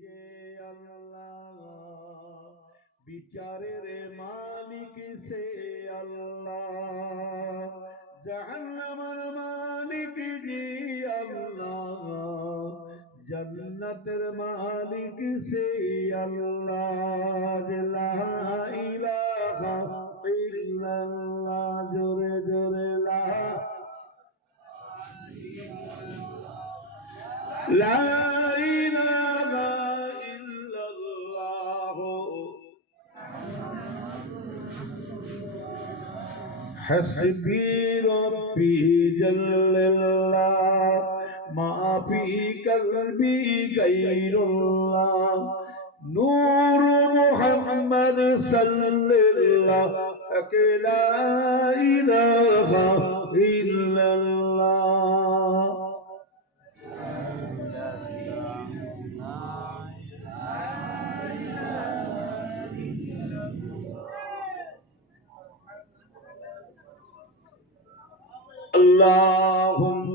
যে আল্লাহ, বিচারের মালিক সে আল্লাহ, জাহান্নামের মালিক যে আল্লাহ, জান্নাতের মালিক সে আল্লাহ। লা ইলাহা ইল্লাল্লাহ, জোরে জোরে লা ইলাহা ইল্লাল্লাহ। হাসবি রব্বি জাল্লাল্লাহ, মা ফি কলবি গায়রুল্লাহ, নূর মুহাম্মদ সাল্লাল্লাহ, লা ইলাহা ইল্লাল্লাহ। اللهم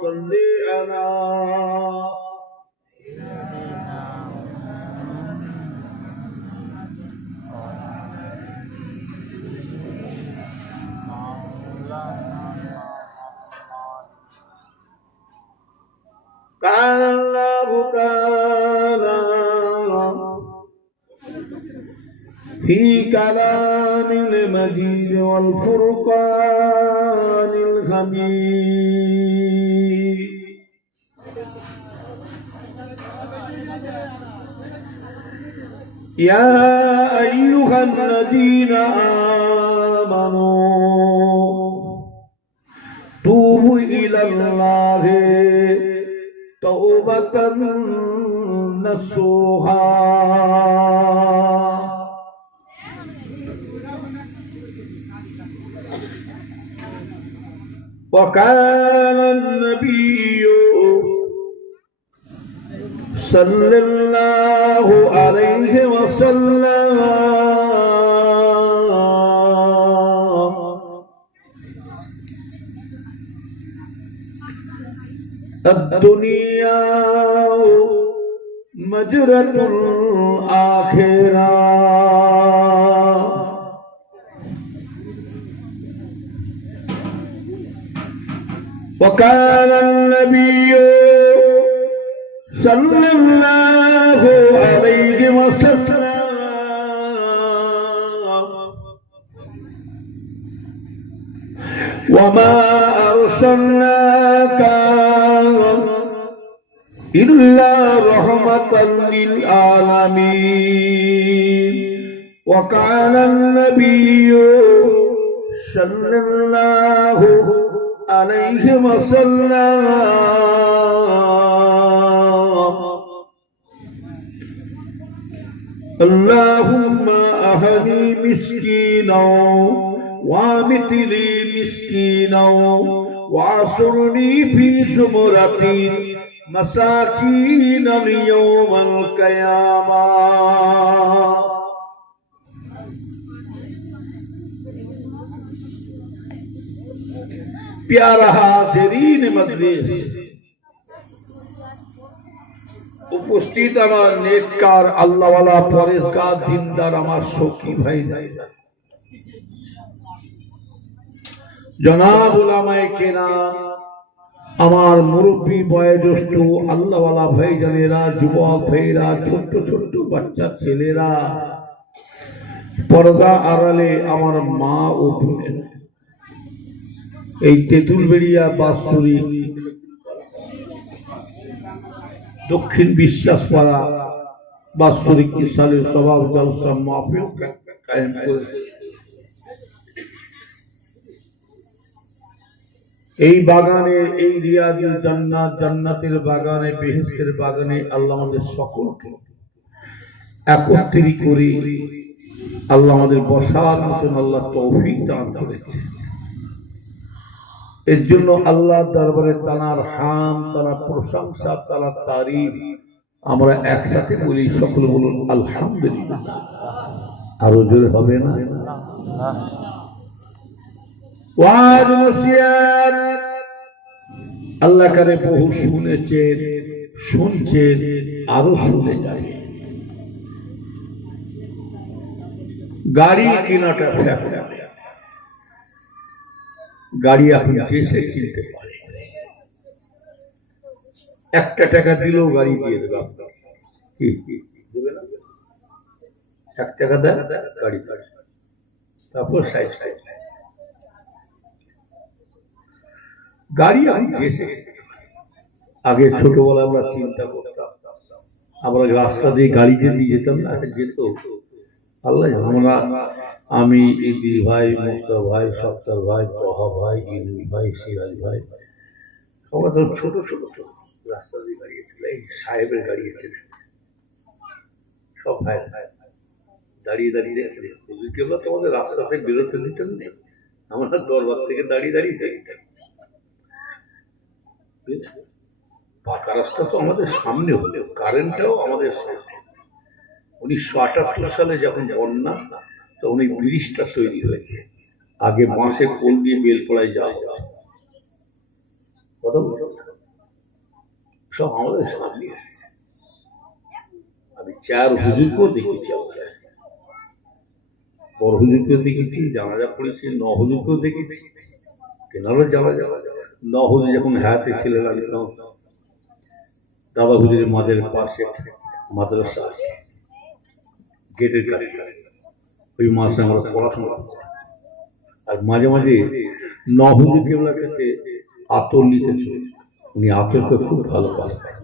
صل على قال الله تعالى في كلام المجيد والفرقان الحميد. يا أيها الذين آمنوا توبوا إلى الله توبة نصوحا. وكان النبي صلى الله عليه وسلم الدنيا مجرة الآخرة. وكان النبي صلى الله عليه وسلم وما أرسلناك إلا رحمة للعالمين. وكان النبي صلى الله عليه وسلم اللهم أهدي مسكينا وامت لي مسكينا وعصرني في زمرة مساكين يوم القيامة. प्यारा हाज़रीन मजलिस, उपस्थित আমার নেককার আল্লাহওয়ালা পরেশগার দিনদার আমার সখী ভাই জনাব উলামায়ে কেরাম, আমার মুরব্বী বয়োজ্যেষ্ঠ আল্লাহওয়ালা ভাইজানেরা, যুবক ভাইরা, ছোট্ট ছোট্ট বাচ্চা ছেলেরা, পর্দা আড়ালে আমার মা ও বোনেরা, এই তেঁতুলবেড়িয়া বাৎসরিক দক্ষিণ বিশ্বাসপাড়া বাৎসরিক ইসালের স্বভাব জলসা মাহফিল কায়েম করেছে। এই বাগানে, এই রিয়াজুল জান্নাত, জান্নাতের বাগানে, বেহেশতের বাগানে আল্লাহ আমাদের সকলকে একত্রিত করে আল্লাহ আমাদের বসার মতন আল্লাহ তৌফিক দান করেছে। এর জন্য আল্লাহ দরবারে তানার হাম, তানার প্রশংসা, তানার তারিফ আমরা একসাথে বলি। সকলে বলুন আলহামদুলিল্লাহ। আরো জোরে হবে না? ওয়াজ নসিহত আল্লাহ কারে বহু শুনেছেন, শুনছেন, আরো শুনে যাবে। গাড়ি কেনাটা ফ্যাক্টর, গাড়ি এখন যে সে কিনতে পারে, 1 টাকা দিলেও গাড়ি দিয়ে দেবে আপনাকে, দেবে না? 1 টাকা দেয় গাড়ি, তারপর সাইজ গাড়ি আমি যে সে। আগে ছোটবেলা আমরা চিন্তা করতাম, আমরা রাস্তা দিয়ে গাড়ি দিয়ে যেতাম না, যেত আল্লাহ। আমরা, আমি, ইদি ভাই, মুক্তা ভাই, সত্তার ভাই, তহা ভাই, ইনি ভাই, সিরাজ ভাই, আমরা তো ছোট ছোট রাস্তা দিয়ে দাঁড়িয়েছিল। এই সাহেবের গাড়ি আছে, সব ভাই দাঁড়িয়ে দাঁড়িয়ে দেখছিল। কেবল তোমাদের রাস্তাতে বেরোতে দিতেন নেই, আমরা দরবার থেকে দাঁড়িয়ে দাঁড়িয়ে দেখতাম। পাকা রাস্তা তো আমাদের সামনে হলেও কারেন্টটাও আমাদের সামনে। 1978 সালে যখন বন্যা, তখন এই ব্রিজটা তৈরি হয়েছে। আগে বাঁশের পোল দিয়ে বেলপড়ায় যাওয়া হয়, কথা বলতো, সব আমাদের সামনে এসেছে। আমি 4 হুজুরকেও দেখেছি, আমরা বড় হুজুরকেও দেখেছি, জানাজা পড়েছি, 9 হুজুরকেও দেখেছি। কেনারও যাওয়া 9 হুজুর যখন হায়াতে ছিলেন, আমি দাদা হুজুরের মাদের পাশে মাদ্রাসা আছে, গেটের কাছে, ওই মাসে আমরা পড়াশোনা করতাম। আর মাঝে মাঝে 9 হুজুর কেবলার কাছে আতর নিতে চলে, উনি আতরকে খুব ভালোবাসতেন।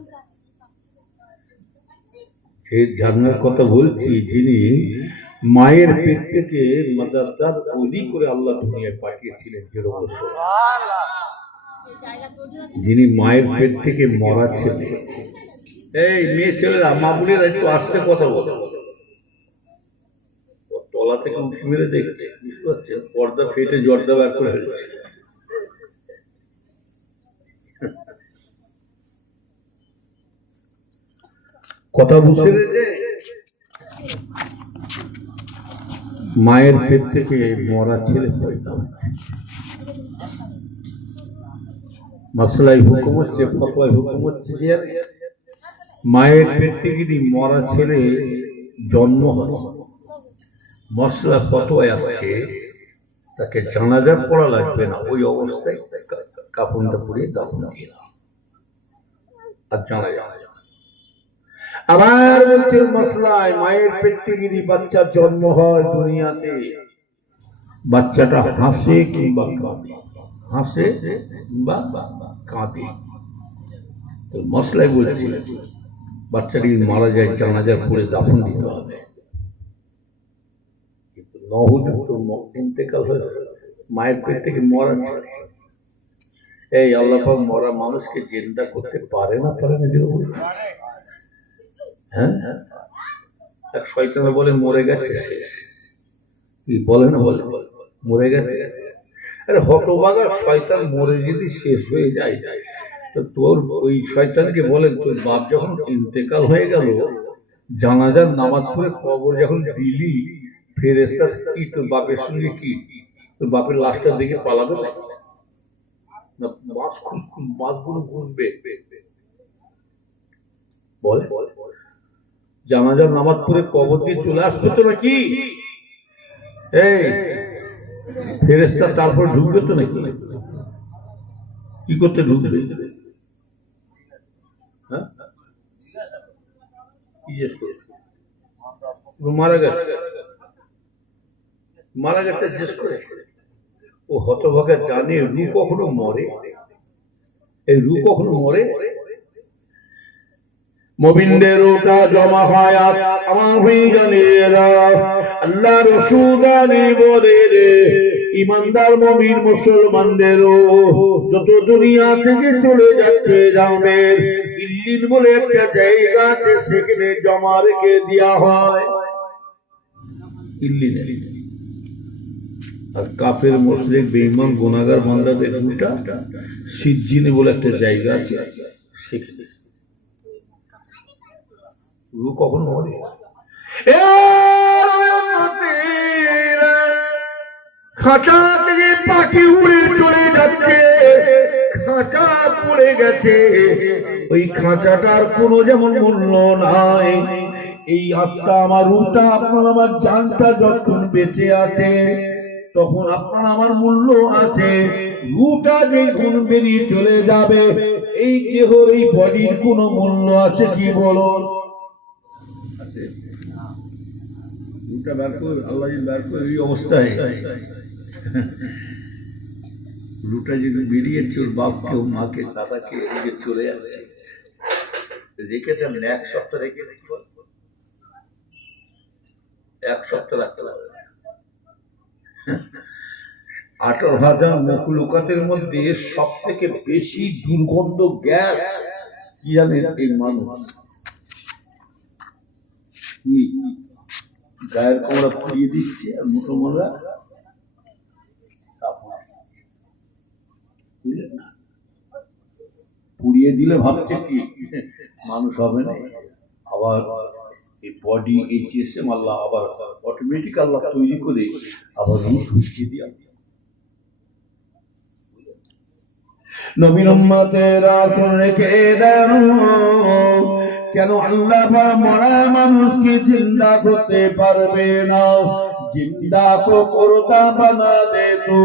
সেই ঝর্ণার কথা বলছি, যিনি মায়ের পেট থেকে মাদারদার তৈরি করে আল্লাহ দুনিয়ায় পাঠিয়েছিলেন, যিনি মায়ের পেট থেকে মরা ছেলে। এই মেয়ে ছেলেরা, মা বোনেরা একটু আস্তে কথা বলো, তলা থেকে উঠে মেরে দেখছে, বুঝতে পারছেন? পর্দা ফেটে জর্দা বের করে ফেলছে। কথা বুঝে রয়েছে, মায়ের পেট থেকে মরা ছেলে পয়দা, মাসলাই হুকুম হচ্ছে, ফতোয়ায় হুকুম হচ্ছে যে মায়ের পেট থেকে যদি মরা ছেলে জন্ম হয়, মশলা ফতোয়ায় আসছে তাকে জানাজা পড়া লাগবে না, ওই অবস্থায় কাফনটা পরিয়ে দাফন দিয়ে দাও, আর জানাজা। আবার বলছে মশলায়, মায়ের পেট থেকে যদি বাচ্চা জন্ম হয় দুনিয়াতে, বাচ্চাটা হাসে কিংবা কাঁদে, হাসে বা কাঁদে, তো মশলাই বলেছিল বাচ্চাটি মারা যায়, জানাজা পড়ে দাফন দিতে হবে। কিন্তু 9 হুজুর তো ইন্তেকাল হয়ে মায়ের পেট থেকে মরা ছিল। এই আল্লাহ পাক মরা মানুষকে জিন্দা করতে পারে না, পারে না? হ্যাঁ, এক শয়তান বলে মরে গেছে শেষ, কি বলে না, বলে মরে গেছে। আরে হতভাগা শয়তান, মরে যদি শেষ হয়ে যায়, তো তোর ওই শয়তানকে বলে, তোর বাপ যখন ইন্তেকাল হয়ে গেল, জানাজার নামাজ পড়ে কবর যখন দিলি, ফেরেশতা কি তোর বাপের সঙ্গে কি তোর বাপের লাশটা দেখে পালাবে না? মাছগুলো ঘুরবে, বলে জানাজার নামাজ পড়ে কবর দিয়ে চলে আসবে তো নাকি? এই ফেরেশতা তারপর ঢুকবে তো নাকি? কি করতে ঢুকবে? হ্যাঁ, মারা গেছে, মারা গেছে জিজ্ঞেস করে। ও হতভাগা জানে রু কখনো মরে, এই রু কখনো মরে। মুমিনদের ওটা জমা হয় আমার হয়ে জানে আল্লাহ রাসূল বলে রে, ইমানদার মুমিন মুসলমানদেরও যত দুনিয়া থেকে চলে যাচ্ছে, জামের ইল্লিন বলে একটা জায়গা আছে, সেখানে জমা রেখে দেওয়া হয় ইল্লিনে। আর কাফের, মুশরিক, বেঈমান, গুনাহগার বান্দাদের উল্টা সিজ্জিনে বলে একটা জায়গা আছে, সেখানে রু কখন মরে। খাঁচা থেকে পাখি উড়ে চলে যাচ্ছে, খাঁচা পড়ে গেছে, ওই খাঁচাটার কোনো যেমন মূল্য নাই। এই আত্মা আমার রূহটা আপনার আমার জানটা যখন বেঁচে আছে তখন আপনার আমার মূল্য আছে। রূহটা যখন বেরিয়ে চলে যাবে এই দেহর এই বডির কোনো মূল্য আছে কি বলুন? আছে? রূহটা বের করে আল্লাহ বের করে এই অবস্থায় রুটা যদি বেরিয়ে চল বাপকে মাকে দাদাকে এদিকে চলে যাচ্ছে রেখে দেবেন, এক সপ্তাহ রেখে দেখব, এক সপ্তাহ রাখতে পারবে। 18,000 মখলুকাতের মধ্যে সব থেকে বেশি দুর্গন্ধ গ্যাস কি জানেন? এই মানুষ। গায়ের কোমরা পুড়িয়ে দিচ্ছে আর মুসলমানরা পুড়িয়ে দিলে ভাবছে কি মানুষ হবে না। আবার এই বডি এই জিসিম আল্লাহ আবার অটোমেটিক আল্লাহ তৈরি করে আবার রূহ ঢুকিয়ে দিয়ে নবীর উম্মতেরা শুনে কে দেন কেন আল্লাহ মরা মানুষকে জিন্দা করতে পারবে না? जिंदा को मुर्दा बना दे तो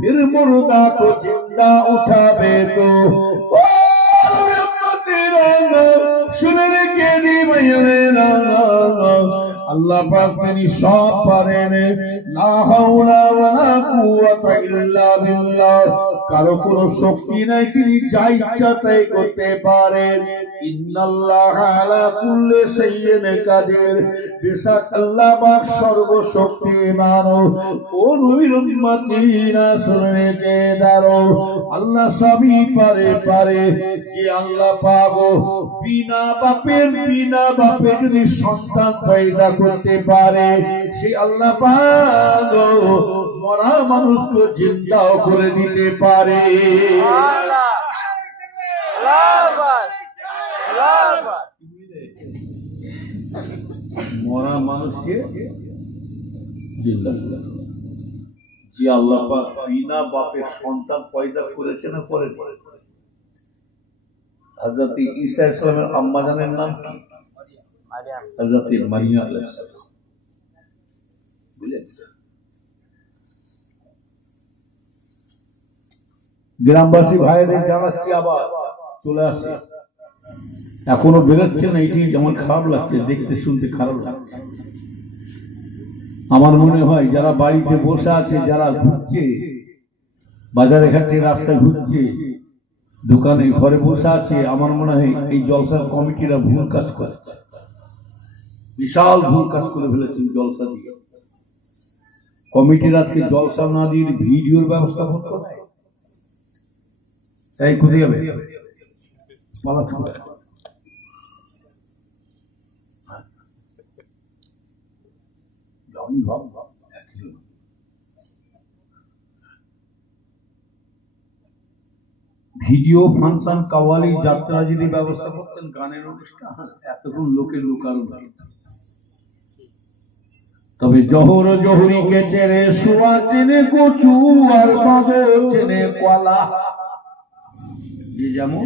फिर मुर्दा को जिंदा उठावे तो सुनने के लिए আল্লাহ পাক তিনি সব পারেন। লা হাওলা ওয়ালা কুওয়াতা ইল্লা বিল্লাহ, কারো কোনো শক্তি নাই, তিনি যা ইচ্ছা তাই করতে পারেন। ইন্নাল্লাহা আলা কুল্লি শাইইন কাদির, বেশক আল্লাহ পাক সর্বশক্তিমান। ও নবীর উম্মতিরা শুনে কে দাঁড়ো, আল্লাহ সবই পারে যে আল্লাহ পাক বিনা বাপে যদি সন্তান পয়দা করতে পারে, সে আল্লাহ পাক মরা মানুষকে জিন্দাও করে দিতে পারে। মরা মানুষকে জিন্দা করে, যে আল্লাহ পাক বিনা বাপের সন্তান পয়দা করেছে না পরে হযরত ঈসা আলাইহিস সালামের আম্মা জানের নাম কি? হযরত মারিয়াম আলাইহিস সালাম। বুঝলেন? গ্রামবাসী ভাইদের জানাচ্ছি, আবার চলে আসে, এখনো বেরোচ্ছে না। এটি আমার খারাপ লাগছে, দেখতে শুনতে খারাপ লাগছে। আমার মনে হয় যারা বাড়িতে বসে আছে, যারা ঘুরছে বাজারে ঘাটে রাস্তায় ঘুরছে, দোকানে ঘরে বসে আছে, আমার মনে হয় এই জলসা কমিটিরা ভুল কাজ করেছে, বিশাল ভুল কাজ করে ফেলেছেন জলসা দিয়ে। কমিটির আজকে জলসা না দিয়ে ভিডিওর ব্যবস্থা করতে হবে, তাই করে যাবে ভিডিও ফাংশন কাওয়ালি যাত্রা যদি ব্যবস্থা করতেন, গানের অনুষ্ঠান, এতক্ষণ লোকের লোকারণ নাই। তবে জহর জহরিকে চেনে সুয়া চেনে কচু আর বাদর চেনে কলা, যে যেমন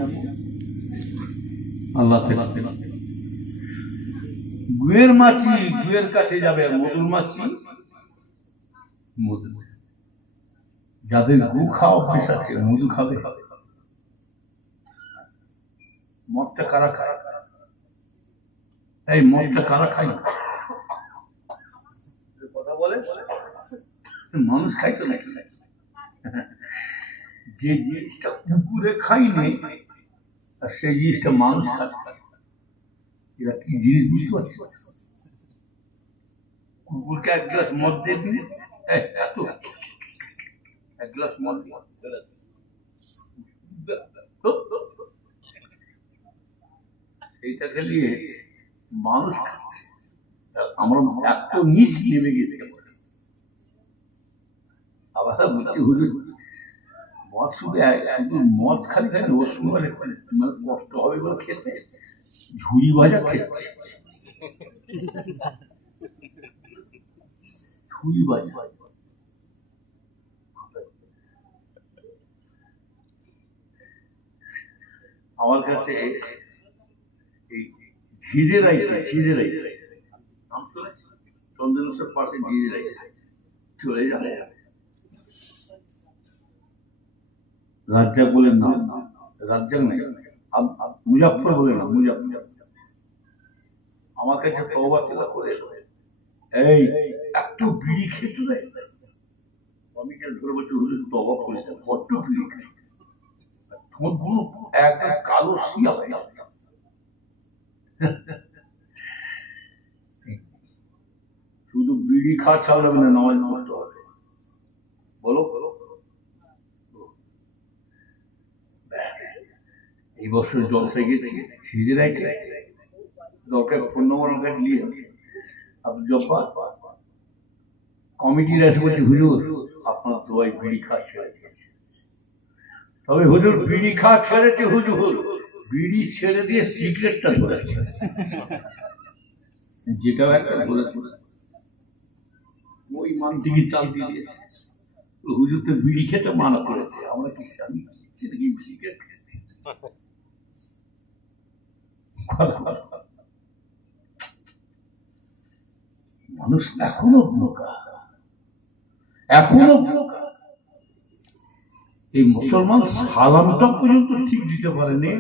আল্লাহ গুয়ের মাছি গুয়ের কাছে যাবে, আর মধুর মাছি মধু। যাদের গু খাওয়া অভ্যেস আছে মধু খাবে। মদটা কারা খায়? এই মদটা কারা খায়? কথা বলে মানুষ খাইতো নাকি? যে জিনিসটা কুকুরে খাইনি আর সেই জিনিসটা মানুষ খাচ্ছে, এরা কি জিনিস বুঝতে পারছে? কুকুরকে এক গ্লাস মদ দিয়ে দিন, এত এক গ্লাস মদ এইটাকে নিয়ে মানুষ খাচ্ছে। আমরা এত নিচ নেমে গেছে। আবার বলছি হুজুর মদ শুধু মদ খালি খাই ওর সঙ্গে মানে কষ্ট হবে বলে খেতে ঝুড়ি ভাজা খেতে, ঝুড়ি ভাজা। আমার কাছে এই ঝিঝেরাই নাম শুনেছি, চন্দনেশ্বর পাশে ঝিঝেরাই চলে যাবে। রাজ্জাক বলেন না, রাজ্জাক নেই, মুজাফফর বলে না, মুজাফফর আমার কাছে তওবা তেলা করে এলো, এই একটু বিড়ি খেতে দেয়। আমি কেন ধরে বলছি হুজুর তওবা করে দেন, বড্ড বিড়ি খাই, ঠোঁটগুলো এক কালো শিয়া হয়ে যাচ্ছে। শুধু বিড়ি খাওয়া ছাড়লে না, নামাজ পড়তে হবে। বলো এই বছর জলসায় গেছি, ছিঁড়ে রাখে দরকার ফোন নম্বর আমাকে নিয়ে আপনি জব্বা কমিটির এসে বলছি হুজুর আপনার দোয়াই বিড়ি খাওয়া ছেড়ে দিয়েছে। তবে হুজুর বিড়ি খাওয়া ছেড়েছে, হুজুর বিড়ি ছেড়ে দিয়ে সিগারেটটা ধরেছে, যেটাও একটা ধরেছে, ওই মান থেকে চাল দিয়ে দিয়েছে। হুজুর তো বিড়ি খেতে মানা করেছে, আমরা কি স্বামী সিগারেট খেয়েছি। মানুষ এখনো বোকা, এই মুসলমান সালামটা পর্যন্ত ঠিক দিতে পারেনি।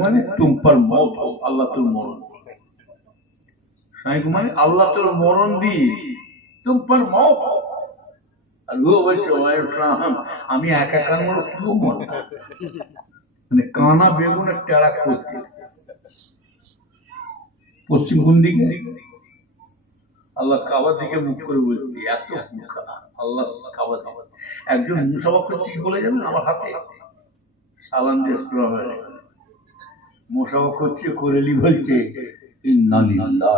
মানে তুম পর মৌত হোক, আল্লাহ তোর মরণ, মানে আল্লাহ তোর মরণ দি, তুম পর মৌত হোক। আমি একাকার মতো কেউ মনে মানে কানা বেগুনের টেরা করতে পশ্চিম কোন দিকে আল্লাহ কাবা দিকে মুখ করে বলছি, এত আল্লাহ কাবা দিকে একজন মুসাফা করছি বলে যাবেন আমার হাতে সালাম দিয়ে মুসাফা করছে, করেলি বলছে ইন্নালিল্লাহ,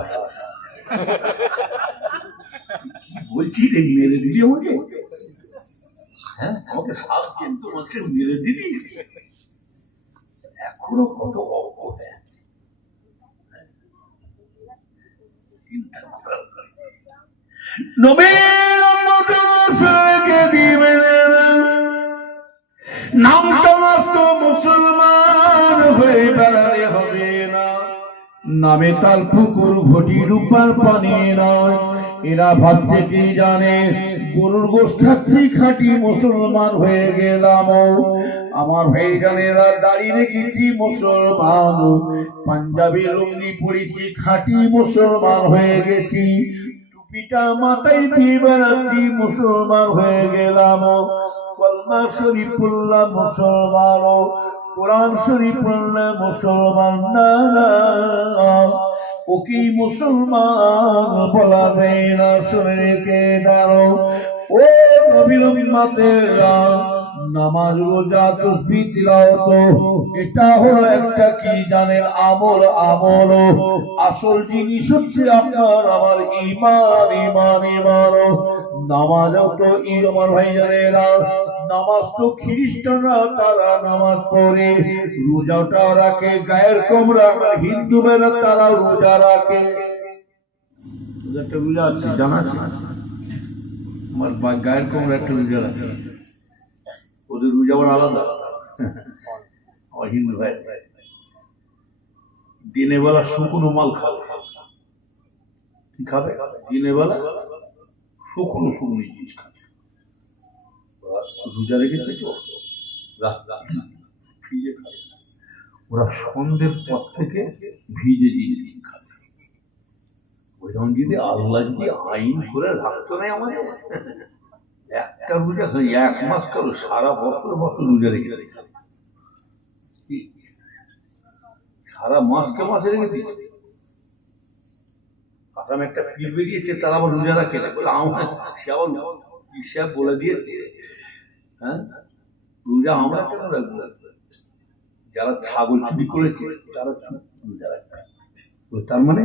কি বলছি রে, মেরে দিলি আমাকে, হ্যাঁ আমাকে সাপ কিন্তু আমাকে মেরে দিলি। এখনো কত অল্প হয়ে আছে, চিন্তা করার নামটা নষ্ট মুসলমান হয়ে বেড়ালে হবে না, নামে তার পুকুর ঘটি রূপার পানি নয়। এরা ভাবছে কি জানে, গরুর গোশত খাচ্ছি খাঁটি মুসলমান হয়ে গেলাম। আমার ভাইজানেরা দাঁড়িয়ে রেখেছি মুসলমান, পাঞ্জাবি লুঙ্গি পরেছি খাঁটি মুসলমান হয়ে গেছি, টুপিটা মাথায় দিয়ে বেড়াচ্ছি মুসলমান হয়ে গেলাম। কলমা শরীফ পড়লাম মুসলমান, কোরআন শরীফ পড়লাম মুসলমান না, ওকে মুসলমান বলা দেয় না। শুনে রেখে দাঁড়ো ও নবীর উম্মতেরা, নামাজ রোজা তাসবিহ তিলাওয়াত এটা হলো একটা কি জানেন আমল, আসল জিনিস হচ্ছে আপনার আমার ঈমান। নামাজ তো আমার ভাইজানেরা, নামাজ তো খ্রিস্টানরা তারা নামাজ পড়ে, রোজাটা রাখে, গায়ের কমরা হিন্দুরা তারা রোজা রাখে। একটা রোজা আছে জানা আছে, আমার গায়ের কমরা একটা রোজা রাখে, ওদের রোজা আবার আলাদা। আমার হিন্দু ভাই দিনে বেলা শুকনো মাল খাবে, কি খাবে দিনে বেলা শুকনো জিনিস খাবে, রোজা রেখেছে তো ভিজে খাবে, ওরা সন্ধ্যের পর থেকে ভিজে জিনিস খাবে। ওইরকম যদি আল্লাহ যদি আইন করে রাখতো না আমাদের, একটা রোজা এক মাস করো, সারা বছর রোজা রেখে সারা মাসকে মাসে রেখে দিই। আসাম একটা পীর বেরিয়েছে, তারা আবার রোজা রাখে না, আমার সে আবার হিসাব বলে দিয়েছে, হ্যাঁ রোজা আমরা কেন রাখবো, যারা ছাগল চুরি করেছে তারা রোজা রাখবে। তার মানে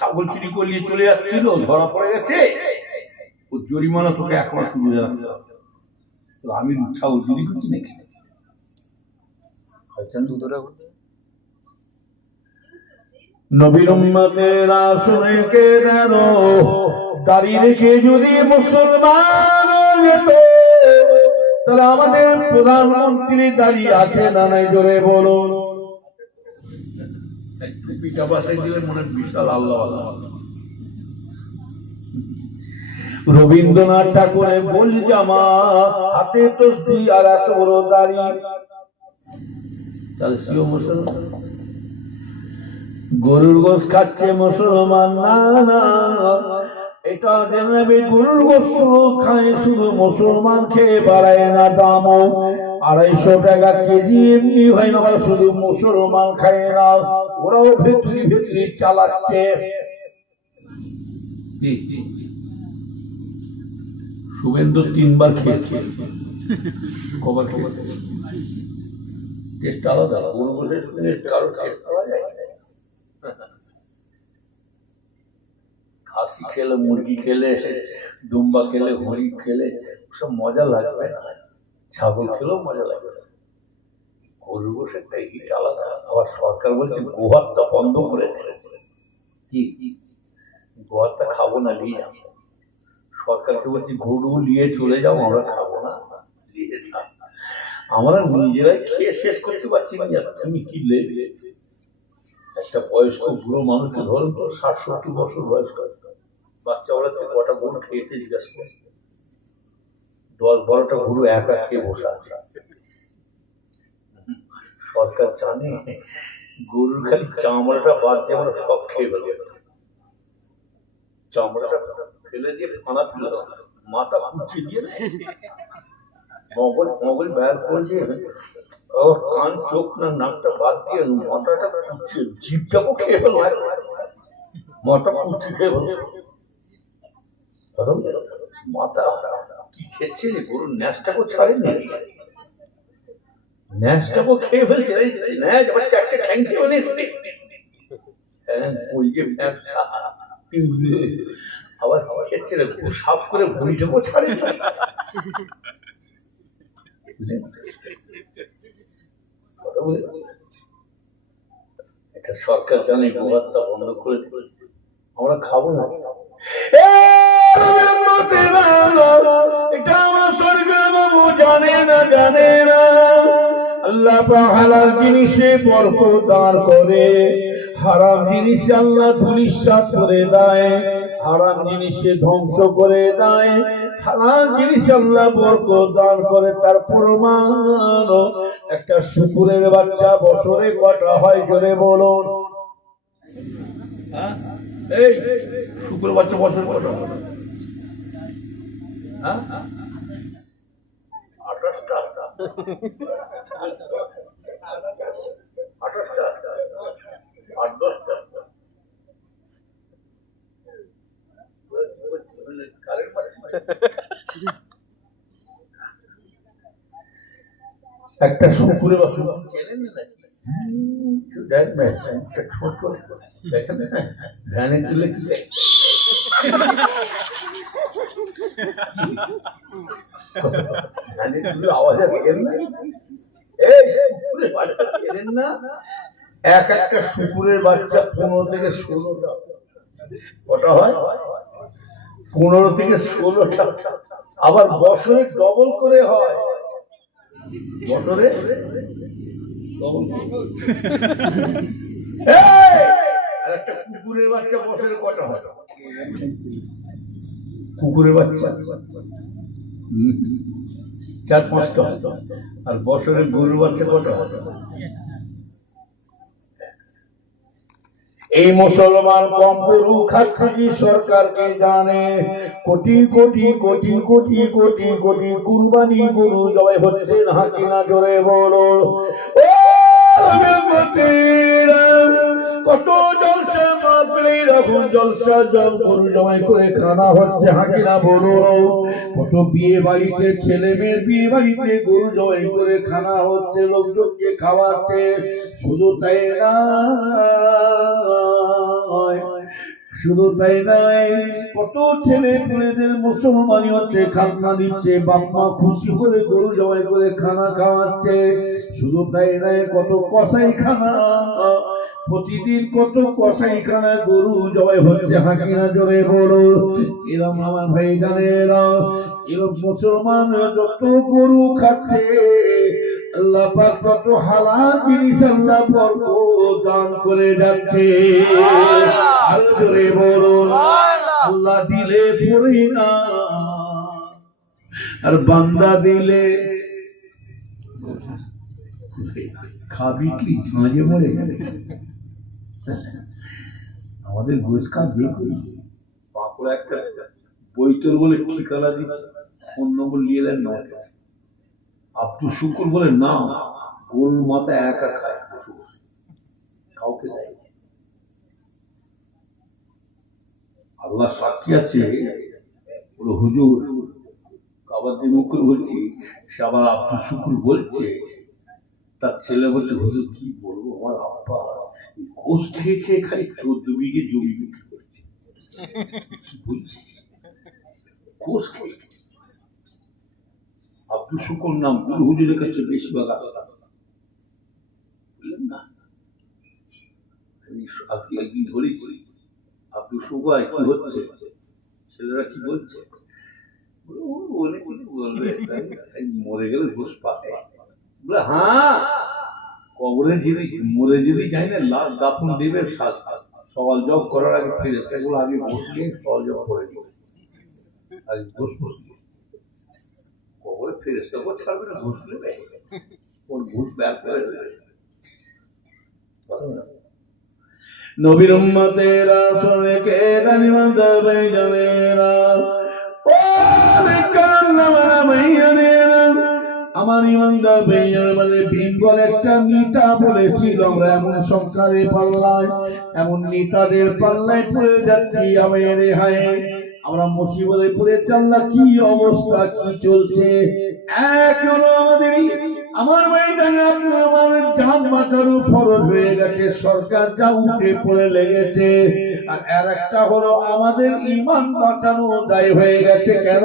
ছাগল চুরি করলে চলে যাচ্ছিল, ধরা পড়ে গেছে, ও জরিমানা তোকে এক মাস রোজা রাখতে হবে। আমি ছাগল চুরি করছি নাকি? নবীর উম্মতেরা শুনে কে জানো, দাঁড়িয়ে রেখে যদি মুসলমান যেত তাহলে আমাদের প্রধানমন্ত্রী দাঁড়িয়ে আছে না নাই জোরে বলুন। টুপিটা বাসায় দিলে মনে বিশাল আল্লাহ আল্লাহ। রবীন্দ্রনাথ ঠাকুরের গোল জামা, হাতে তসবিহ আর এত বড় দাড়ি, তাহলে সিও মুসলমান। গরুর গোশ খাচ্ছে মুসলমান না, না এটা জেনে গরুর গোশ খায় শুধু মুসলমান, খেয়ে বাড়ায় না দাম, 250 টাকা কেজি এমনি হয় না, শুধু মুসলমান খায় না, ওরাও ভেতরি ভেতরি চালাচ্ছে। শুভেন্দু 3 বার খেয়েছে, কবার খেয়েছে, টেস্ট আলাদা। গরু বসে শুনে কারো টেস্ট পাওয়া যায়। খাসি খেলে, মুরগি খেলে, দুম্বা খেলে, হরিণ খেলে সব মজা লাগবে না, ছাগল খেলেও মজা লাগবে না। গরু বসে একটা হিট আলাদা। আবার সরকার বলছে গোহারটা বন্ধ করে দেবে। কি গোহারটা খাবো না, নিয়ে যাবো। সরকারকে বলছি গরু নিয়ে চলে যাও, আমরা খাবো না, নিয়ে যাও। আমরা নিজেরাই খেয়ে শেষ করতে পারছি না। তুমি কি লেবে একটা বয়স্ক বুড়ো মানুষকে ধরুন তো, 60-70 বছর বয়স্ক বাচ্চা, ওরা কটা গরু খেয়েছে জিজ্ঞাসা করে, 10-12টা গরু একা খেয়ে বসে আছে। সরকার জানে গরুর খালি চামড়াটা বাদ দিয়ে আমরা সব খেয়ে ফেলবে, চামড়াটা ফেলে দিয়ে ফানা ফেলে মাথা কুচি দিয়ে মগল বের করে দিয়ে কান চোখ না নাকটা বাদ দিয়ে মাথাটা কুচি, জিভটাকেও খেয়ে ফেলো, মাথা কুচি খেয়ে ফেলো। মাথা কি খেচ্ছে রে, গরুর ন্যাসটাকেও ছাড়েনি, ন্যাসটাকেও খেয়ে ফেলছে। ন্যাস আবার 4টে ঠ্যাং খেয়ে ফেলেছে। ওই যে আবার খেচ্ছে রে, সাফ করে ভুঁড়িটাকেও ছাড়েনি। এটা সরকার জানে গোহারটা বন্ধ করে দিয়েছে, আমরা খাবো না। এটা আমার সরকার বাবু জানে না, জানে না আল্লাহ হালাল জিনিসে বরকত দান করে, হারাম জিনিসে আল্লাহ ধুলিস্যাৎ করে দেয়, হারাম জিনিসে ধ্বংস করে দেয়, হালাল জিনিস আল্লাহ বরকত দান করে। তার প্রমাণ একটা শুকুরের বাচ্চা বছরে কটা হয় জোরে বলুন। এই শুকুরের বাচ্চা বছরে কটা হয়? 28টা 8-10টা। একটা শুকুরের বাচ্চা চেনেন নাকি? দেখ ছোট দেখেন ভ্যানে তুলে কি ভ্যানে তুলে আওয়াজ দেখেন না? এই শুকুরের বাচ্চা চেনেন না? একটা শুকুরের বাচ্চা 15 থেকে 16টা কটা হয়? 15 থেকে 16টা। আবার বছরে ডবল করে হয়, বছরে একটা কুকুরের বাচ্চা বছরে কটা হয়? কুকুরের বাচ্চা 4-5টা হয়। আর বছরে গরুর বাচ্চা কটা হয়? এই মুসলমান কম গরু খাচ্ছে কি সরকারকে জানে? কোটি কোটি কোটি কোটি কোটি কোটি কুরবানি গরু জবাই হচ্ছে না কিনা জোরে বলো। কত জলসা মাপলে এখন জলসা জল গরু জবাই করে খানা হচ্ছে হাকিনা বলো। কত বিয়ে বাড়িতে ছেলে মেয়ের বিয়ে বাড়িতে গরু জবাই করে খানা হচ্ছে, লোকজনকে খাওয়াচ্ছে। শুধু তাই না, শুধু তাই নয়, কত ছেলে মেয়েদের মুসলমানি হচ্ছে, খানা দিচ্ছে, বাপ মা খুশি করে গরু জবাই করে খানা খাওয়াচ্ছে। শুধু তাই নয়, কত কসাই খানা প্রতিদিন কত কসাইখানা গরু জবাই হচ্ছে, হাকিনা জোরে বলো। এরম আমার ভাই জানেরা, এরম মুসলমান যত গরু খাচ্ছে, আল্লাহ পাক কত হালাল জিনিস আল্লাহ বরকত দান করে যাচ্ছে। আর জোরে বলো, আল্লাহ দিলে পড়ে না, আর বান্দা দিলে খাবি কি মাঝে মরে যাবে। আমাদের ঘুষ কাজ যে করেছি, বাঁকুড়া একটা বৈতল বলে ঠিকানা দিচ্ছে, ফোন নম্বর নিয়ে দেন না, আব্দুল শুকুর বলে না, গরুর মাথা একা খায়, কাউকে দেয়। আল্লাহ সাক্ষী আছে, হুজুর কাবাদি মুকুর বলছি, সাবার আব্দুল শুকুর বলছে, তার ছেলে বলছে, হুজুর কি বলবো, আমার আব্বা ঘোষ খেয়ে খেয়ে খালি 14 বিঘে জমি বিক্রি করছে। কি বলছি, ঘোষ খেয়ে। আব্দুল শুকুর নাম গুরু হুজুরের কাছে বেশিরভাগ বুঝলেন না। আমি একদিন ধরেছি, আব্দুল শুকুর কি হচ্ছে, ছেলেরা কি বলছে, বলবে মরে গেলে ঘোষ পাবে। হ্যাঁ, কবরের জিনিস মরে যদি যাই না, লাশ দাফন দিবে, সওয়াল জব করার আগে ফেরেশতা গুলো আগে বসিয়ে সওয়াল জব করে দিবে। আর ঘোষ বসিয়ে কবরে ফেরেশতা গুলো ছাড়বে না, ঘোষ নেবে, ওর ঘোষ ব্যাগ করে দেবে। নবীর উম্মতেরা শুনে কে দানিমান্দা বাইজানেরা, ও বেকার নামনা বাইজানেরা, আমার ইমানদার ভাইয়ের মানে বেঙ্গল একটা নেতা বলেছিল, আমরা এমন সংসারে পাল্লায়, এমন নেতাদের পাল্লায় পড়ে যাচ্ছি, আমার রেহাই আমরা মুসিবতে পড়ে চাল্লা, কি অবস্থা কি চলছে। এক হলো আমাদের আমার ভাইটাকে আপনার আমার জান বাঁচানো ফরজ হয়ে গেছে, সরকার যা উঠে পড়ে লেগেছে, আর একটা হলো আমাদের ইমান বাঁচানো দায় হয়ে গেছে। কেন?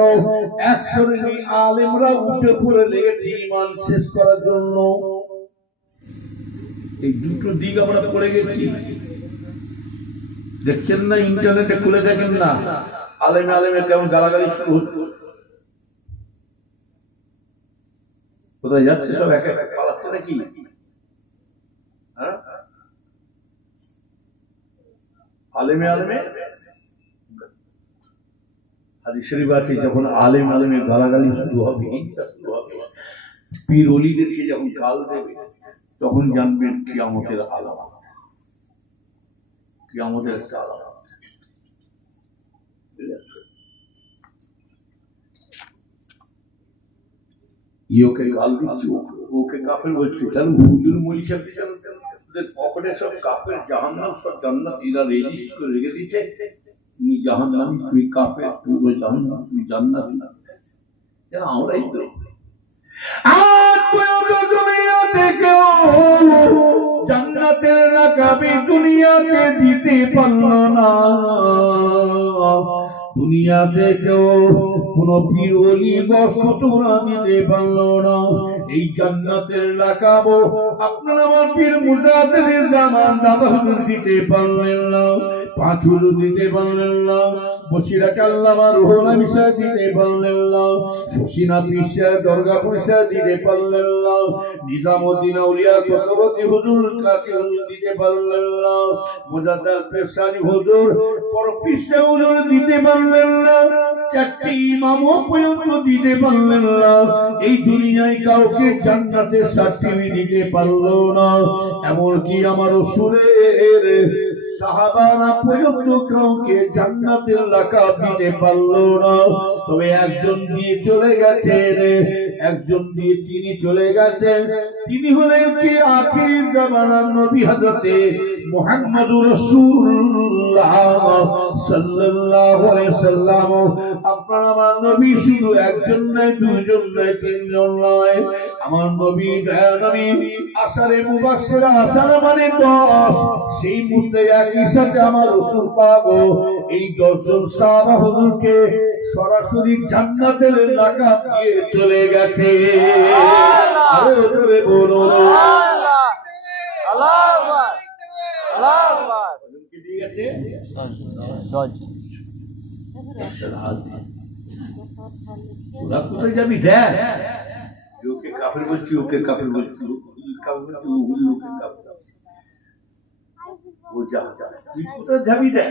এক শ্রেণী আলেমরা উঠে পড়ে লেগেছে ইমান শেষ করার জন্য। এই দুটো দিক আমরা পড়ে গেছি, দেখছেন না, ইন্টারনেটে খুলে দেখেন না, আলেমে আলেমে কেমন গালাগালি শুরু হচ্ছে, কোথায় যাচ্ছে সব এক এক পালাচ্ছে নাকি। আলেমে আলেমে হাদিস শরীফ আছে, যখন আলেম আলেমে গালাগালি শুরু হবে, হিংসা শুরু হবে, পীর ওলিদেরকে যখন গাল দেবে, তখন জানবেন কিয়ামতের আলামত, কিয়ামতের একটা আলামত। ইয়োকে গাল দিচ্ছে, ওকে কাফের বলছে, তাহলে হুজুর মলি সাহেব পকেটে সব কাফের জাহান্নাম সব জান্নাত এরা রেজিস্ট করে রেখে দিচ্ছে, তুমি জাহান্নাম, তুমি কাফের, তুমি জাহান্নাম, তুমি জান্নাত। আমরাই তো জান্নাতের লাকাবি দুনিয়াতে দিতে পারল না, দুনিয়াতে কেউ কোন পীর ওলি বসতরা দিতে পারল না। এই জান্নাতের লাকাবো আপনার আমার পীর মুজাদ্দিদের জামান দাদা হুজুর দিতে পারলেন না, পাঁচ হুজুর দিতে পারলেন না, বসিরা আল্লামা রুহুল আমিন সাহেব দিতে পারলেন না, শশীনাথ মিশ্র দুর্গাপুর সাহেব দিতে পারলেন না, নিজামউদ্দিন আউলিয়া কতবতী হুজুর কাকে দিতে পারলেন না, মুজাদ্দিদ পেশানি হুজুর পরপিসা হুজুর দিতে পারলেন না, চারটি ইমামও পর্যন্ত দিতে পারলেন না। এই দুনিয়ায় কাউকে জান্নাতের সার্টিফিকেট দিতে পারলো না, এমনকি আমার রাসূলের সাহাবারা পর্যন্ত কাউকে জান্নাতের লাকাব দিতে পারলো না। তবে একজন দিয়ে চলে গেছেন, একজন দিয়ে তিনি চলে গেছেন, তিনি হলেন কি আখির জামানার নবী হযরতে মুহাম্মদুর রাসূলুল্লাহ সাল্লাল্লাহু আলাইহি সাল্লাম। আপনার আমার নবী শুধু একজন নয়, দুইজন নয়, তিনজন নয়, আমার নবী নবী আশারে মুবাশশিরা, আশারা মানে 10, সেই মুহূর্তে একই সাথে আমার রাসূল পাক এই 10 জন সাহাবা হুজুরকে সরাসরি জান্নাতের লাকাব দিয়ে চলে গেছে। আরো জোরে বলুন আল্লাহু আকবার, ওরা কোথায় যাবি দেখ, ওকে কাফের বলছি, ওকে কাফের বলছি, কাফের বলছি, ওকে কাফের বলছি। ও যা, তুই কোথায় যাবি দেখ।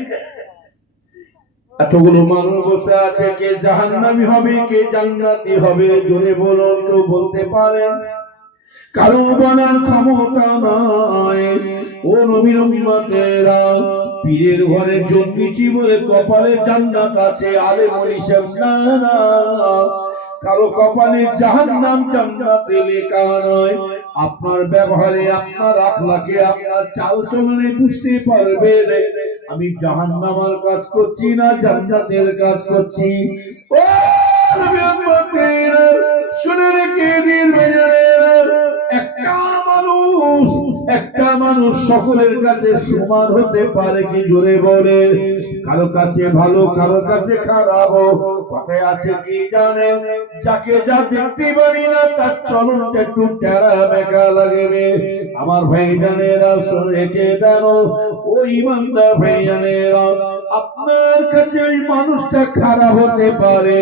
এতগুলো মানুষ বসে আছে, কে জাহান্নামী হবে কে জান্নাতি হবে, জোরে বলো, কেউ বলতে পারে? কারো বলার ক্ষমতা নাই। ও নবীর উম্মতেরা, পীরের ঘরে জন্মেছি বলে কপালে জান্নাত আছে, আলেম ওলিসের না, কারো কপালে জাহান্নাম জান্নাতে লেখা নয়। আপনার ব্যবহারে, আপনার আখলাকে, আপনার চালচলনে বুঝতে পারবেন আমি জাহান্নামের কাজ করছি না জান্নাতের কাজ করছি। ও নবীর উম্মতেরা, শুনে রেখে দিন ভাইয়েরা, একটা মানুষ সকলের কাছে সমান হতে পারে কি, জোরে বলে? কারো কাছে ভালো, কারো কাছে খারাপ। কথায় আছে কি জানেন, যাকে যা দেখতে পারি না তার চলনটা একটু টেরা বেকা লাগবে। আমার ভাই জানেরা, শুনে কে জানো, ওই ইমানদার ভাই জানেরা, আপনার কাছে ওই মানুষটা খারাপ হতে পারে,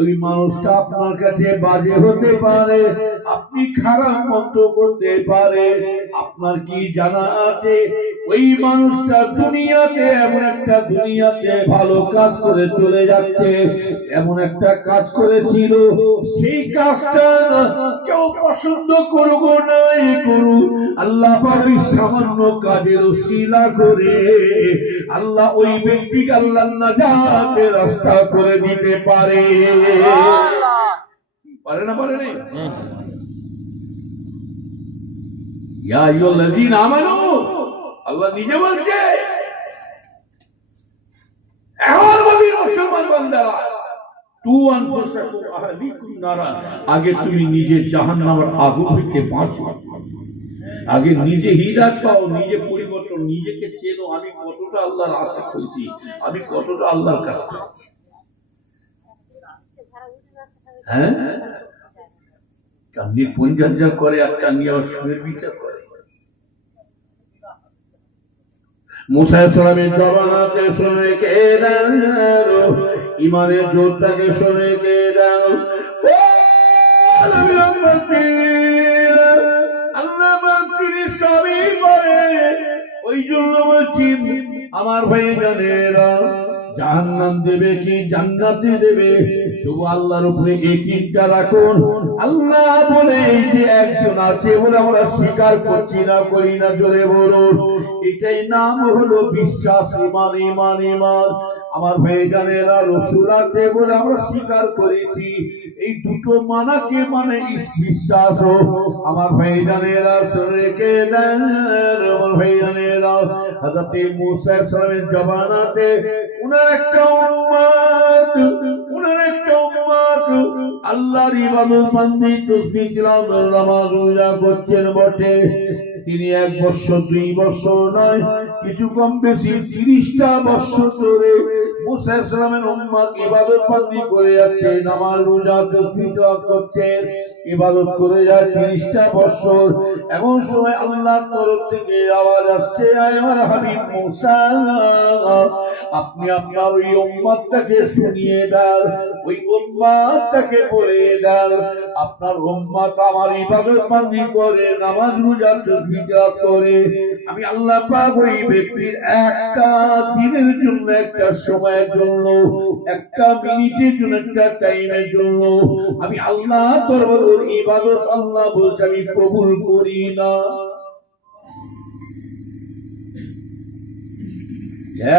ওই মানুষটা আপনার কাছে বাজে হতে পারে, আপনি খারাপ মত করতে পারে। আপনার কি জানা আছে ওই মানুষটা দুনিয়াতে এমন একটা দুনিয়াতে ভালো কাজ করে চলে যাচ্ছে, এমন একটা কাজ করেছিল, সেই কাজটা কেউ পছন্দ করুক নাই করুক, আল্লাহ পাক ওই সামান্য কাজের ওসিলা করে আল্লাহ ওই ব্যক্তিকে আল্লাহ নাজাতের রাস্তা করে দিতে পারে। পারে না? পারে না? ইয়া আইয়ুহাল্লাযীনা আমানু, আল্লাহ নিজে বলছে, আমার নবীর মুসলমান বান্দারা, তু আনফুসাকুম আহলিকুম নারা, আগে তুমি নিজে জাহান্নামের আগুন থেকে বাঁচো, আগে নিজে হিদায়াত পাও, নিজে পরিবর্তন, নিজেকে চেনো, আমি কতটা আল্লাহর আশা করেছি, আমি কতটা আল্লাহর কাজ করছি। হ্যাঁ, চাঁদনির পঞ্জাজ্জার করে আর চাঁদনি আবার সুরের বিচার করে। মুসা আলাইহিস সালামের জবানাতে শুনে কে জানো, ইমানের জোরটাকে শুনে কে জানো? ও নবীর উম্মতেরা, আল্লাহ পাক তিনি সবই করে। ওই জন্য বলছি আমার ভাই জানেরা, জাহান্নাম দেবে কি জান্নাতে দেবে, তবু আল্লাহর উপরে ইয়াকিনটা রাখুন। আল্লাহ বলে যে একজন আছে বলে আমরা স্বীকার করছি না, করি না, জোরে বলুন। এটাই নাম হলো বিশ্বাস, ঈমান, ঈমান, ঈমান। আমার ভাইজানেরা, রাসূল আছে বলে আমরা স্বীকার করেছি, এই দুটো মানাকে মানে বিশ্বাস। আমার ভাইজানেরা, শুনে দেন, আমার ভাইজানেরা, হযরত মুসা আলাইহিস সালামের জবানাতে উনার একটা উম্মত আল্লাহর ইবাদত বান্দি তাসবিহ তিলাওয়াত নামাজ রোজা করছেন বটে, তিনি 1 বছর 2 বছর নয়, কিছু কম বেশি 30টা বছর ধরে মুসা আলাইহিস সালামের উম্মত ইবাদত বান্দি করে যাচ্ছে, নামাজ রোজা তাসবিহ তিলাওয়াত করছে, ইবাদত করে যায় 30টা বছর। এমন সময় আল্লাহর তরফ থেকে আওয়াজ আসছে, আয় আমার হাবিব মুসা, আপনি আপনার ওই উম্মতটাকে শুনিয়ে দেন, ওই উম্মতটাকে বলে দেন, আপনার উম্মত আমার ইবাদত বান্দি করে, নামাজ রোজা তাসবিহ তিলাওয়াত করে, আমি আল্লাহ পাক ওই ব্যক্তির একটা দিনের জন্য, একটা সময়ের জন্য, একটা মিনিটের জন্য, একটা টাইমের জন্য আমি আল্লাহ দরবারে ইবাদত, আল্লাহ বলছে আমি কবুল করি না।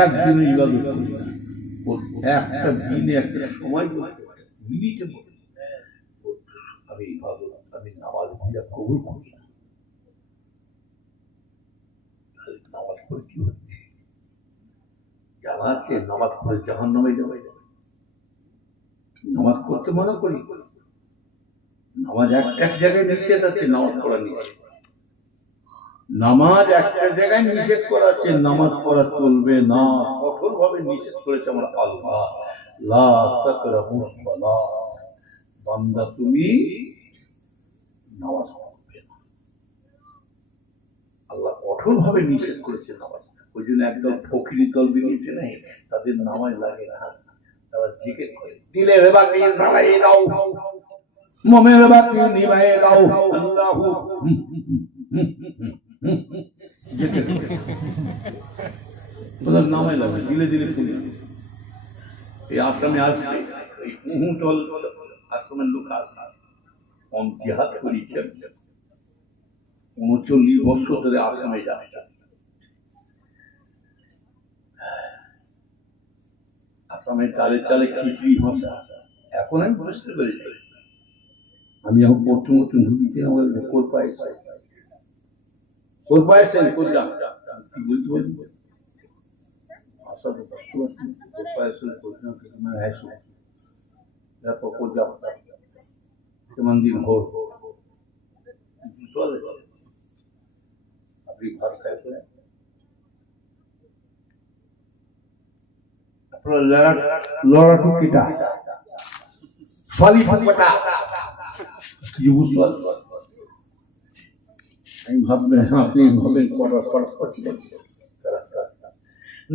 একদিন ইবাদত করি না, একটা দিনে, একটা সময়, মিনিটে আমি ইবাদত, আমি নামাজ পড়া কবুল করি না। নামাজ পড়ে কি হচ্ছে? জানা আছে নামাজ পড়ে জাহান্নামে যাবে। নামাজ পড়তে মানা করি, নামাজ এক জায়গায় নিষেধ আছে, নামাজ পড়া নিষেধ। নামাজ একটা জায়গায় নিষেধ করা আছে, নামাজ পড়া চলবে না, কঠোর ভাবে নিষেধ করেছে আমার আল্লাহ। লা তাকরাবুস সালাহ, বান্দা তুমি নামাজ পড়বে না, আল্লাহ কঠোর ভাবে নিষেধ করেছে নামাজটা। ওই জন্য একদল ফকিরি দল বেরিয়েছে না, তাদের নামাজ লাগে না, তারা জিকির করে দিলের বাতি জ্বালিয়ে দাও, মোমের বাতি নিভাইয়ে দাও, আল্লাহু ওদের নামাজ লাগে, দিলে দিলে শুনি। এই আশ্রমে আসলে আশ্রমের লোক আসে, কম জিহাদ করেছেন, ৩৯ বছর ধরে আশ্রমে যায়। আসামের চালে চালে খিচুড়ি ভাষা, এখন আমি বুঝতে পেরেছি। আমি যখন প্রথম ঢুকিতে আমার কোর পায়েছেন করলাম, কি বলছি বলছি ভাষা তো বুঝতে পারছি, কোর পায়েছেন করলাম, মানে হ্যাঁ শুনে তারপর করলাম কেমন দিন ভোর চলে আপনি ভাত খাই করে লড়াটুকিটা সলি ফাঁকা কি বুঝলাম। আমি ভাববেন আপনি ভাবেন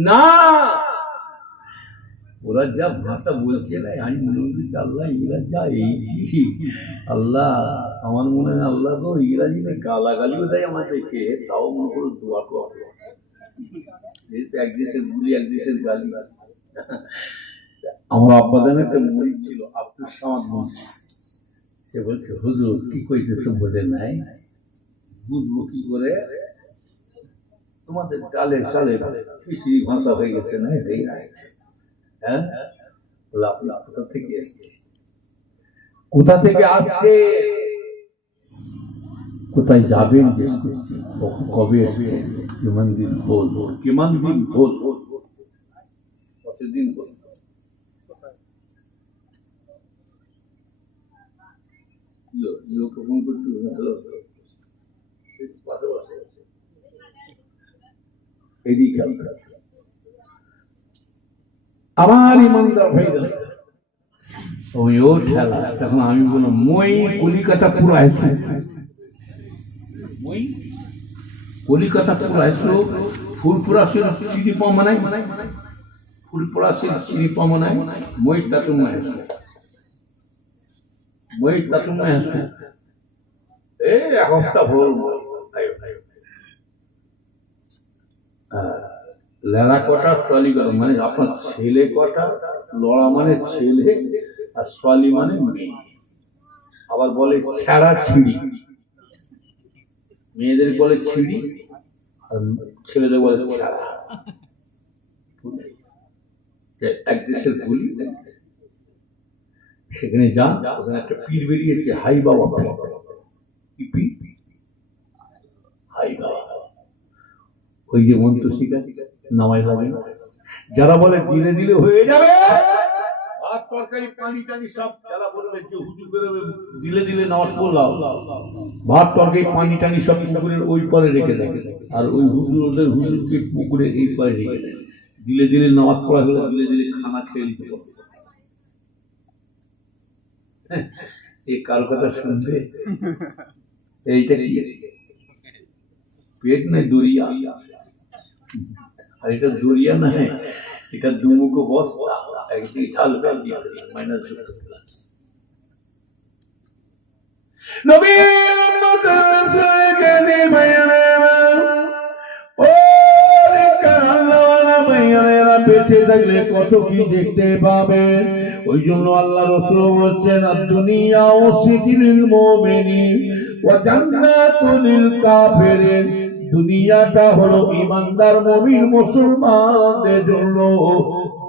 না, ওরা যা ভাষা বলছে না, আমি মনে করছি আল্লাহ এরা যা এইছি, আল্লাহ আমার মনে হয় আল্লাহ তো এরা যদি গালাগালিও দেয় আমাদেরকে, তাও মনে করো দোয়া করো। এক দেশের গুলি, এক দেশের গালি। আমার আব্বাদান একটা মরিদ ছিল, আব্দুল সামাদ বলছে, সে বলছে হুজুর কি কইতেছে বোঝে নাই, বুঝবো কি করে, তোমাদের চালে চালে খিচুড়ি ভাষা হয়ে গেছে না, এই নাই। হ্যাঁ, কোথা থেকে আসছে, কোথা থেকে আসছে, কোথায় যাবেন জিজ্ঞেস করছি, কবে আসছে, কেমন দিন ভোল, কেমন দিন ভোল, কতদিন ভোল, লোকে ফোন করছি, হ্যালো এদিকে আমার ইমানদার ভাইরা, ওই ও ঠেলা। তখন আমি বললাম মই কলিকাতা পুরো আসছে, মই কলিকাতা পুরো আসছো, ফুলপুরা চিনি পাওয়া নাই, ফুলপুরা চিনি পাওয়া নাই, মই তাতুমায় আসছে, মই তাতুমায় আসছে, এই এক হপ্তাহ ভোর লেলা কটা সোয়ালি কটা, মানে আপনার ছেলে কটা, লড়া মানে ছেলে আর সোয়ালি মানে মেয়ে। আবার বলে ছেঁড়া ছিঁড়ি, মেয়েদের বলে ছিঁড়ি আর ছেলেদের বলে ছেঁড়া। এক দেশের বলি, সেখানে যান, ওখানে একটা পীর বেরিয়েছে, হাই বাবা, হাই বাবা, ওই যে মন্ত্র শিখাচ্ছে নামাজ লাগে না, যারা বলে দিলে দিলে হয়ে যাবে, ভাত তরকারি পানি টানি সব, যারা বলবে যে হুজুর বেরোবে দিলে দিলে নামাজ পড়লাম, ভাত তরকারি পানি টানি সব পুকুরের ওই পারে রেখে দেয়, আর ওই হুজুর ওদের হুজুরকে পুকুরের এই পারে রেখে দেয়, দিলে দিলে নামাজ পড়া হলে দিলে দিলে খানা খেয়ে নিতে পারবে। এই কার কথা শুনবে, এইটা কি পেট নাই দরিয়া, আর এটা দরিয়া না, এটা দুমুখো বস্তা, একদিকে ঢালবে মাইনাস বেঁচে থাকলে কত কি দেখতে পাবে। ওই জন্য আল্লাহ রাসূল বলেছেন দুনিয়া ও সিজিলিল মুমিনিন ওয়া জান্নাতুল লিল কাফিরিন, দুনিয়াটা হলো ইমানদার মুমিন মুসলমানদের জন্য,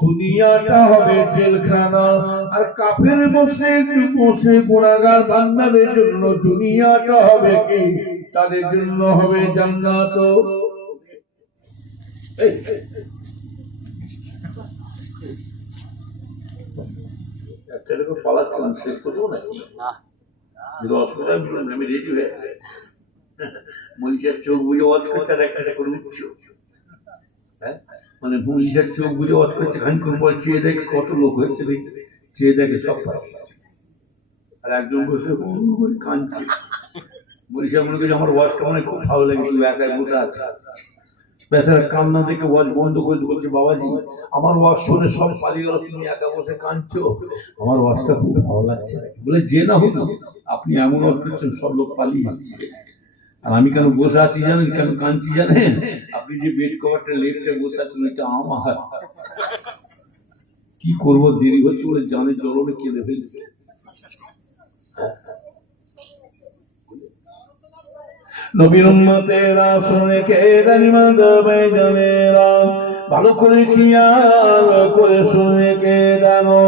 দুনিয়াটা হবে জেলখানা, আর কাফের মুশরিক গুনাহগার বান্দাদের জন্য দুনিয়াটা হবে কি, তাদের জন্য হবে জান্নাত। একটা এরকম পালাচ্ছিলাম, শেষ করবো নাকি? অসুবিধা আমি রেডি হয়ে আছে, মনীষার চোখ বুঝে ওয়াজ করছে আর একটা করে উঠছ, হ্যাঁ, মানে মনীষার চোখ বুঝে ওয়াজ করছে, খানিক্ষণ পরে চেয়ে দেখে কত লোক হয়েছে, চেয়ে দেখে সব পাবে, আর একজন বসে কাঁদছে, মনীষা মনে করছে আমার ওয়াজটা মানে খুব ভালো লেগেছিল, একাই বসে আছে, বেচারা কান্না দেখে ওয়াজ বন্ধ করে বলছে, বাবাজি আমার ওয়াজ শুনে সব পালিয়ে গেল, তুমি একা বসে কাঁদছো, আমার ওয়াজটা খুব ভালো লাগছে। বলে যে না হোক, আপনি এমন ওয়াজ করছেন সব লোক পালিয়ে যাচ্ছে, আর আমি কেন বসে আছি জানেন, কেন কাঁদছি জানেন? আপনি যে বেড কভারটা লেপটে বসে আছেন এটা আমার, কি করবো, দেরি হচ্ছে বলে জানে জ্বলনে কেঁদে ফেলছে। নবীর উম্মতেরা শুনে কে জানিমা দেবে জানেরা, ভালো করে খেয়াল করে শুনে কে জানো,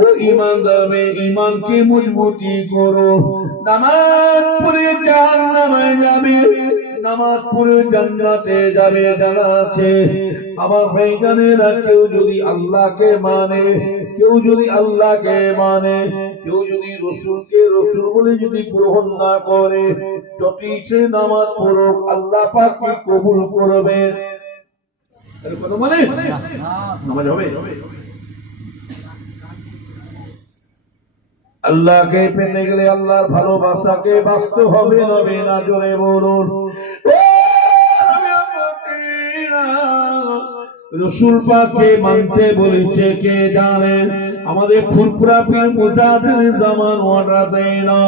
ও ইমান দেবে ইমানকে মজবুতি করো, নামাজ পড়ে জান্নাতে যাবে, নামাজ পড়ে জান্নাতে যাবে জানা আছে। আমার ভাইজানেরা, কেউ যদি আল্লাহকে মানে, কেউ যদি আল্লাহকে মানে, কেউ যদি রসুলকে রসুল বলে যদি গ্রহণ না করে, যতই সে নামাজ পড়ুক আল্লাহ পাক কি কবুল করবে? কথা বলে নামাজ হবে? আল্লাহকে পেতে গেলে আল্লাহর ভালোবাসাকে বাঁচতে হবে, নবে না জোরে বলুন। রসুল পাককে মানতে বলেছে কে জানেন? আমাদের ফুরফুরা পীর মুজাহিদ জামান ওয়াটা দেয় না,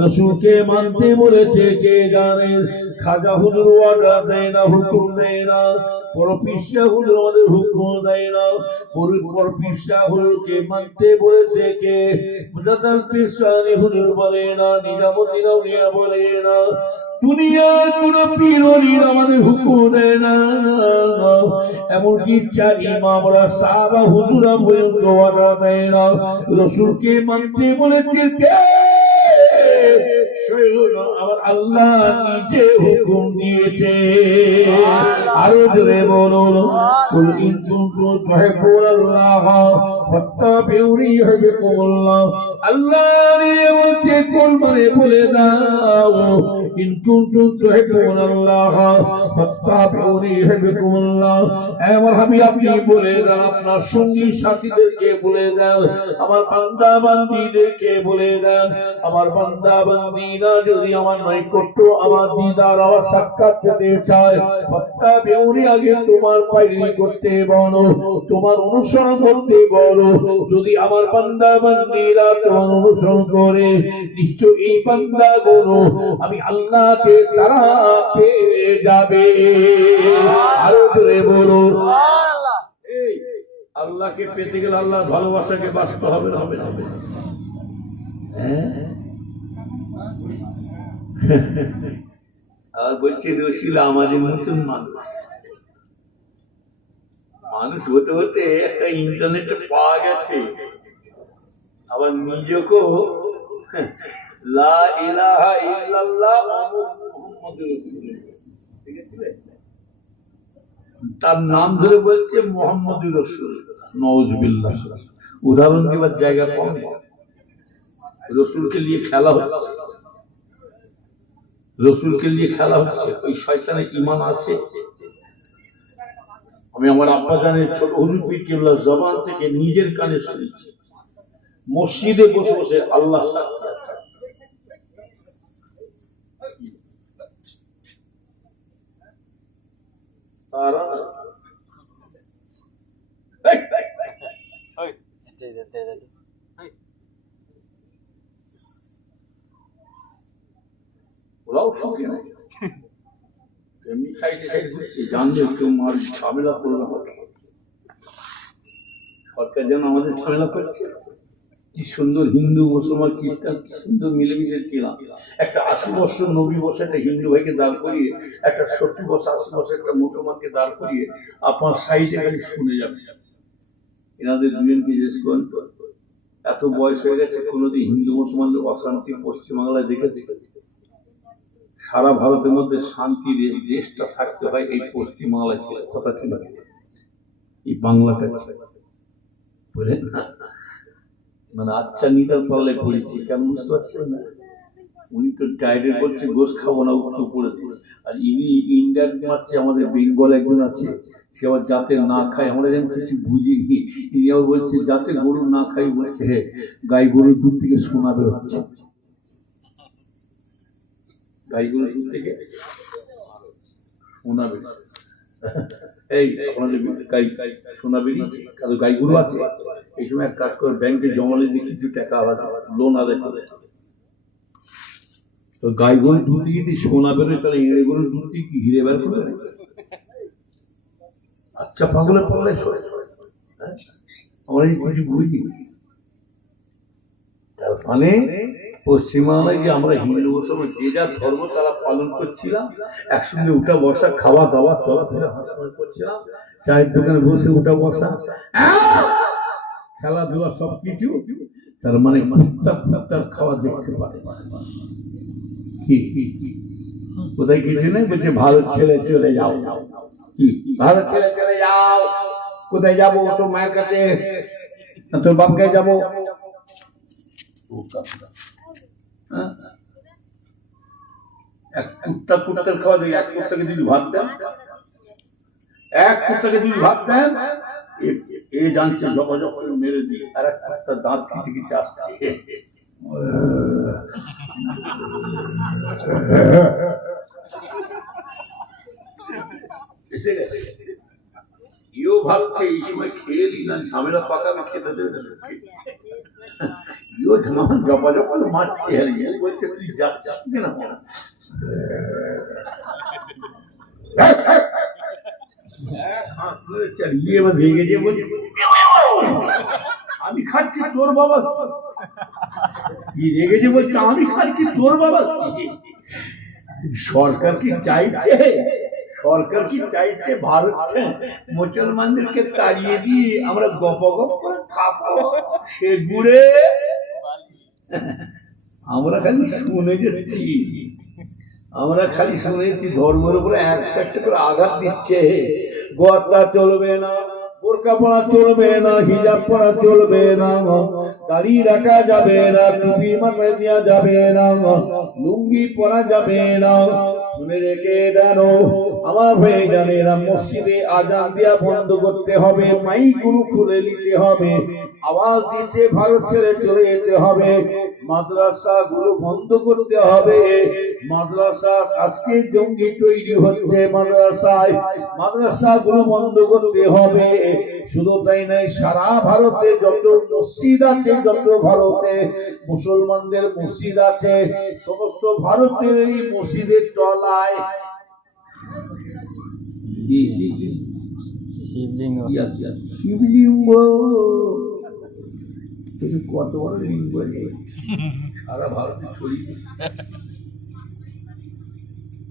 রসুলকে মানতে বলেছে কে জানেন? খাজা হুজুর ওয়াটা দেয় না, হুকুম দেয় না। বড় পিসা হুজুর আমাদের হুকুম দেয় না, বড় পিসা হুজুরকে মানতে বলেছে কে? মুজাদ্দিদ পিসানি হুজুর বলে না, নিজামুদ্দিন আউলিয়া বলে না, দুনিয়ার কোন পীর ওলি আমাদের হুকুম দেয় না। এমনকি চার ইমামরা সাহাবা হুজুরা পর্যন্ত ওয়াদা দেয় না, রসুলকে মানতে বলেছে কে? আমার আল্লাহ নিজে হুকুম দিয়েছে। আরো জোরে বলুন, কুল ইন কুনতুম তুহিব্বুনাল্লাহ ফাত্তাবিউনি ইউহিব্বুকুমুল্লাহ। আল্লাহ নিয়ে বলছে, কুল মানে বলে দাও, ইন কুনতুম তুহিব্বুনাল্লাহ ফাত্তাবিউনি ইউহিব্বুকুমুল্লাহ। আমার হাবিব আপনি বলে দেন, আপনার সঙ্গী সাথীদেরকে বলে দেন, আমার বান্দা বান্দীদেরকে বলে দেন, আমার বান্দা বান্দীরা যদি আমার নৈকট্য, আমার দিদার, আমার সাক্ষাৎ পেতে চায়, ফাত্তাবিউনি আগে তোমার পায়নি করতে বলো, তোমার অনুসরণ করতে বলো। যদি আমার বান্দা বান্দীরা তোমার অনুসরণ করে, নিশ্চয় এই বান্দা গুলো আমি আল্লাহকে তারা পেয়ে যাবে। আরো জোরে বলো। আল্লাহকে পেতে গেলে আল্লাহর ভালোবাসাকে বাঁচতে হবে না? হবে না? আর বলছে রসিল আমাদের মতন মানুষ, মানুষ হতে হতে একটা ইন্টারনেটে পাওয়া গেছে, আবার নিজেকেও লা ইলাহা ইল্লাল্লাহ মুহাম্মাদুর রাসূলুল্লাহ, ঠিক আছে, তার নাম ধরে বলছে মুহাম্মাদুর রাসূল। নাউযুবিল্লাহ। উদাহরণ দেওয়ার জায়গা কম, রসুলকে নিয়ে খেলা হচ্ছে, রসুলকে নিয়ে খেলা হচ্ছে। ওই শয়তানের ঈমান আছে। আমি আমার আব্বা জানের ছোট হুজুর পীর কেবলা জবান থেকে নিজের কানে শুনেছি, মসজিদে বসে বসে আল্লাহ সাক্ষী আছে। তারা ওরাও সুখে নেই, এমনি সাইডে সাইডে ঘুরছে, জানলে কেউ মার ঝামেলা করবে হবে। সরকার যেন আমাদের ঝামেলা করছে। কি সুন্দর হিন্দু মুসলমান খ্রিস্টান কি সুন্দর মিলেমিশে ছিলাম। একটা 80 বছর 90 বছর একটা হিন্দু ভাইকে দাঁড় করিয়ে, একটা 70 বছর 80 বছর একটা মুসলমানকে দাঁড় করিয়ে আপনার সাইডে খালি শুনে যাবে। এনাদের দুজনকে জিজ্ঞেস করেন, এত বয়স হয়ে গেছে কোনোদিন হিন্দু মুসলমানদের অশান্তি পশ্চিমবাংলায় দেখেছি? সারা ভারতের মধ্যে শান্তির দেশটা থাকতে হয় এই পশ্চিমবাংলায় ছিল, কথা ছিল, এই বাংলাটা ছিল, বুঝলেন না? মানে আচ্ছা নিতার পাল্লায় পড়েছি, কেন বুঝতে পারছেন না? উনি তো ডাইরেক্ট বলছে গোস খাবো না, উঠতে পড়ে দিচ্ছে। আর ইনি ইন্ডিয়ান মারছে, আমাদের বেঙ্গল একজন আছে, সে আবার যাতে না খায়, আমরা যেমন কিছু বুঝিনি, তিনি আবার বলছে যাতে গরু না খাই, বলছে হ্যাঁ গাই গরুর দুধ থেকে সোনা বের হচ্ছে, গাই গরুর দুধ থেকে সোনা বের হচ্ছে। এই আপনাদের গাই সোনা বেরিয়েছে, কারো গাইগুলো আছে, এই সময় এক কাজ করে ব্যাংকে জমা দিয়ে কিছু টাকা আলাদা লোন আদায় করে। তো গাইগুলোর দুধ থেকে যদি সোনা বেরোয় তাহলে এগুলোর দুধ থেকে কি হিরে বের করে? আচ্ছা পাগলের পাল্লায় সরে আমরা এই কিছু বুঝি। তার মানে পশ্চিমবাংলায় যে আমরা হিন্দু মুসলমান যে যার ধর্ম তারা পালন করছিলাম, একসঙ্গে উঠা বসা, খাওয়া দাওয়া, চলাফেরা হাসপাতাল করছিলাম, চায়ের দোকানে বসে উঠা বসা, খেলাধুলা সবকিছু। তার মানে তার খাওয়া দেখতে পারে কোথায় কিছু নেই, বলছে ভারত ছেড়ে চলে যাও। ভারত ছেড়ে চলে যাও, কোথায় যাবো? তোর মায়ের কাছে, তোর বাপকে যাবো। এক কুত্তার খাওয়া দেয়, এক কুত্তাকে যদি ভাত দেন, এক কুত্তাকে যদি ভাত দেন, এ জানছে জগজগ করে মেরে দিয়ে, আর একটা দাঁত খিচে খিচে আসছে। এসে গেছে, ইও ভাবছে এই সময় খেয়ে নিলাম, ঝামেলা পাকাবে, খেতে দেবে না সুখে। ইও জপা করে মারছে, বলছে তুই যাচ্ছিস কিনা? আমি খাচ্ছি তোর বাবা, রেগেছে বলছে আমি খাচ্ছি তোর বাবা। সরকার কি চাইছে, সরকার কি চাইছে ভারত মুসলমানদেরকে তাড়িয়ে দিয়ে আমরা গপ গপ করে খাবো সে গুড়ে? আমরা খালি শুনে যাচ্ছি, আমরা খালি শুনেছি ধর্মের উপরে একটা করে আঘাত দিচ্ছে। গোয়াটা চলবে না, বোরকা পরা চলবে না, হিজাব পরা চলবে না, দাড়ি রাখা যাবে না, টুপি মাথায় দেওয়া যাবে না, লুঙ্গি পরা যাবে না। শুনে রেখে দেন আমার হয়ে জানে না, মসজিদে আজান দেওয়া বন্ধ করতে হবে, মাইকগুলো খুলে নিতে হবে, আওয়াজ দিচ্ছে ভারত ছেড়ে চলে যেতে হবে, মাদ্রাসা গুলো বন্ধ করতে হবে। মাদ্রাসা আজকে জঙ্গি তৈরি হচ্ছে মাদ্রাসায়, মাদ্রাসা গুলো বন্ধ করতে হবে। শুধু তাই নাই, সারা ভারতে যত মসজিদ আছে, যত ভারতে মুসলমানদের মসজিদ আছে, সমস্ত ভারতের এই মসজিদের তলায় শিবলিঙ্গ। কত বড় লিঙ্গ সারা ভারতে ছড়িয়ে,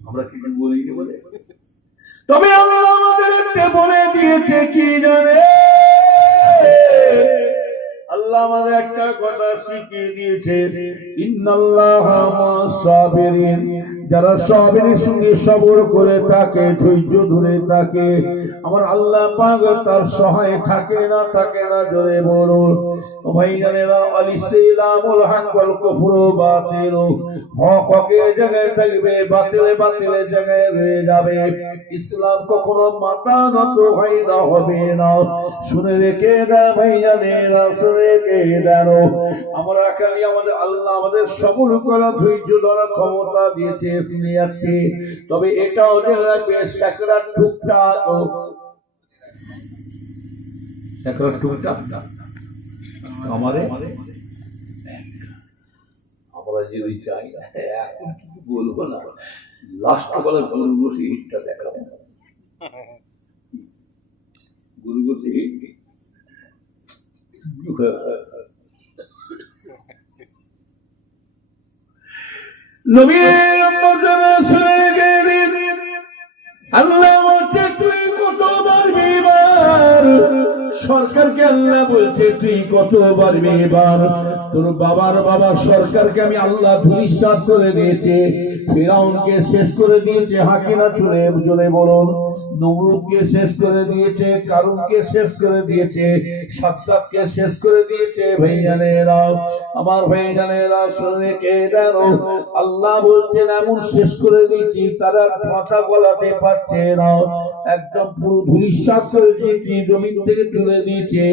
আমরা কিছু বলি বলে। তবে আল্লাহ আমাদেরকে বলে দিয়েছে কি জানে, আল্লাহ আমাদের একটা কথা শিখিয়ে দিয়েছে, ইন্নাল্লাহা মা'আস সাবিরিন। যারা সাবিরের সঙ্গে সবর করে থাকে, ধৈর্য ধরে থাকে, আমার আল্লাহ পাক তার সহায় থাকে না, থাকে না। জোরে বলুন ও ভাইজানেরা, আল ইসলামুল হক ওয়াল কুফরু বাতিল। হক হকের জায়গায় থাকবে, বাতিল বাতিলের জায়গায় রয়ে যাবে। ইসলাম কখনো মাথা নত হয় না, হবে না। শুনে রেখে দাও ভাইজানেরা, শুনে রেখে দাও। আমরা খালি আমাদের আল্লাহ আমাদের সবর করা, ধৈর্য ধরা ক্ষমতা দিয়েছে, শুনে যাচ্ছে। তবে এটাও জেনে রাখবে, সাকরাত টুকটাক, সাকরাত টুকটাক আমারে আমরা যদি চাই, এখন কিছু বলবো না, লাস্ট বেলা গুরুগোসি হিটটা দেখাবো। গুরুগোসি হিট নবীর বচন শুনে গেলেন, আল্লাহ বলছে তুই কতবার বিবার, সরকারকে আল্লাহ বলছে তুই কতবার বিবার। তোর বাবার বাবার সরকারকে আমি আল্লাহ ধূলিসাৎ করে দিয়েছে, ফিরাউনকে শেষ করে দিয়েছে, হাকিনা চলে চলে বলুন, নমরুদকে শেষ করে দিয়েছে, কারুনকে শেষ করে দিয়েছে, সাদ্দাতকে শেষ করে দিয়েছে। ভাইজানেরা আমার, ভাইজানেরা শুনে কে জানো, আল্লাহ বলছেন এমন শেষ করে দিয়েছি তারা কথা বলাতে পারছে না, একদম পুরো ধূলিসাৎ করেছি, জমিন থেকে তুলে দিয়েছে।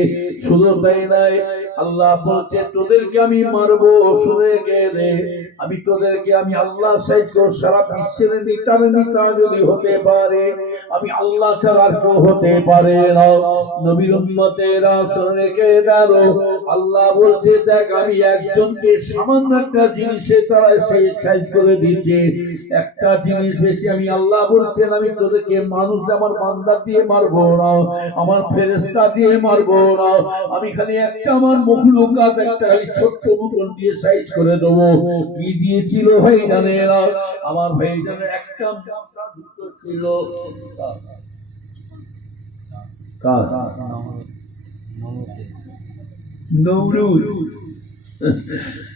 শুধু তাই নয়, আল্লাহ বলছে তোদেরকে আমি মারবো, শুনে গেলে আমি তোদেরকে আমি আল্লাহ সাইজ সারা বিশ্বের নেতা যদি হতে পারে, আমি আল্লাহ ছাড়া আর কেউ হতে পারে না। নবীর উম্মতেরা শুনে গেলো, আল্লাহ বলছে দেখ আমি একজনকে সামান্য একটা জিনিসে তারা সেই সাইজ করে দিচ্ছে, একটা জিনিস বেশি আমি আল্লাহ বলছেন আমি তোদেরকে মানুষ আমার বান্দা দিয়ে মারবো না, আমার ফেরেশতা দিয়ে মারবো না, আমি খালি একটা আমার মখলুকাত একটা খালি ছোট্ট বুতন দিয়ে সাইজ করে দেবো। কি দিয়েছিল ভাই জানেরা, আমার ভাই জানে একটা জুতো ছিল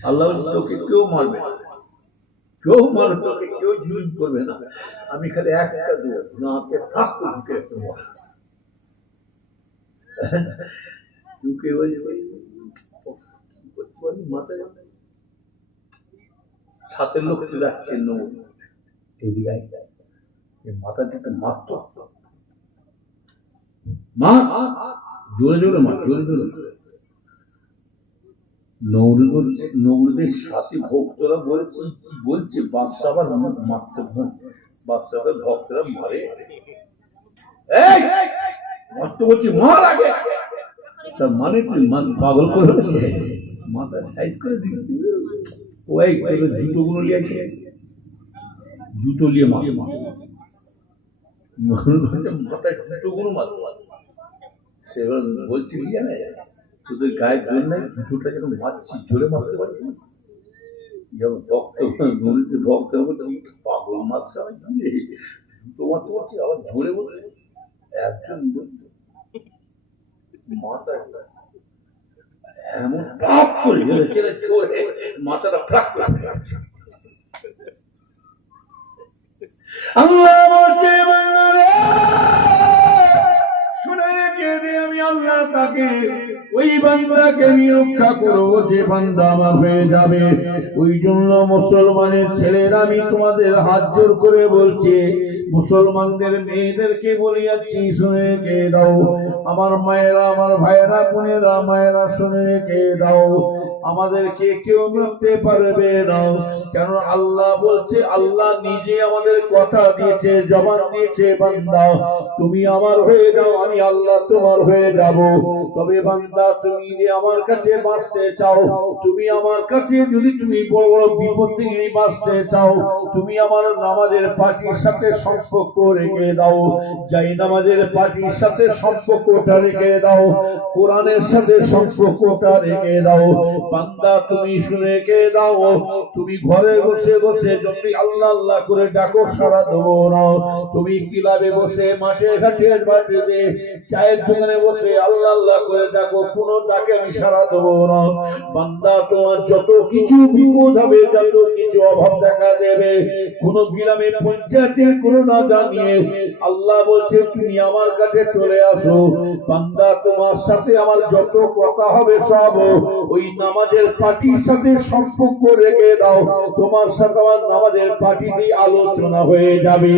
আল্লাহ তোকে কেউ মারবে না, কেউ মারবে তোকে, কেউ জুলুম করবে না, আমি খালি একটা দেবো না ঢুকে একটু ঢুকে মাথায় সাথে লোক যাচ্ছে এইদিকে মাথা থেকে মারত মা জোরে জোরে মার, জোরে জোরে নৌরুদের সাথে ভক্তরা বলছে বাদশাহ আবার মারতে বাদশাহের ভক্তরা মারে মারতে বলছে মার আগে, তার মানে তুই পাগল করে মাথা সাইজ করে দিচ্ছি। ওই জুতো গুলো নিয়ে জুতো নিয়ে মাথায় জুতো গুলো মার, সেবার বলছি জানে তোদের গায়ের জোর নাই, জুতোটা যখন মারছিস জোরে মারতে পারছি, যেমন ভক্ত বলছি পাগল মারছে জুতো মারতে পারছি আবার জোরে বলছে। একজন মাথা এমন ফ্রাক করে চোরে মাথাটা ফ্রাক করে আল্লাহ বলছে শুনে রেখে দিয়ে আমি আল্লাহ তাকে ওই বান্দাকে আমি রক্ষা করবো যে বান্দা আমার হয়ে যাবে। ওই জন্য মুসলমানের ছেলেরা আমি তোমাদের হাত জোর করে বলছি, মুসলমানদের মেয়েদেরকে বলিয়াছি শুনে রেখে দাও, আমার মায়েরা আমার ভাইয়েরা বোনেরা মায়েরা শুনে রেখে দাও, আমাদেরকে কেউ মারতে পারবে না। কেন আল্লাহ বলছে, আল্লাহ নিজে আমাদের কথা দিয়েছে, জবান দিয়েছে বান্দা তুমি আমার হয়ে যাও আমি আল্লাহ তোমার হয়ে যাব। তবে বান্দা তুমি যদি আমার কাছে বাঁচতে চাও, তুমি আমার কাছে যদি তুমি বড় বড় বিপদ থেকে বাঁচতে চাও, তুমি আমার নামাজের পার্টির সাথে সম্পর্ক রেখে দাও, যাই নামাজের পার্টির সাথে সম্পর্কটা রেখে দাও, কোরআনের সাথে সম্পর্কটা রেখে দাও। বান্দা তুমি শুনে রেখে দাও, তুমি ঘরে বসে বসে যদি আল্লাহ আল্লাহ করে ডাকো সারা দেবো না, তুমি ক্লাবে বসে মাঠে ঘাটে বাড়িতে চায়ের দোকানে বসে আল্লাহ আল্লাহ করে ডাকো, কোনো ডাকে আমি সারা দেবো না। বান্দা তোমার যত কিছু বিপদ হবে, যত কিছু অভাব দেখা দেবে, কোন গ্রামে পঞ্চায়েতে কোনো না জানিয়ে আল্লাহ বলছে তুমি আমার কাছে চলে আসো। বান্দা তোমার সাথে আমার যত কথা হবে সব ওই নামাজের পার্টির সাথে সম্পর্ক রেখে দাও, তোমার সাথে আমার নামাজের পার্টিতে আলোচনা হয়ে যাবে।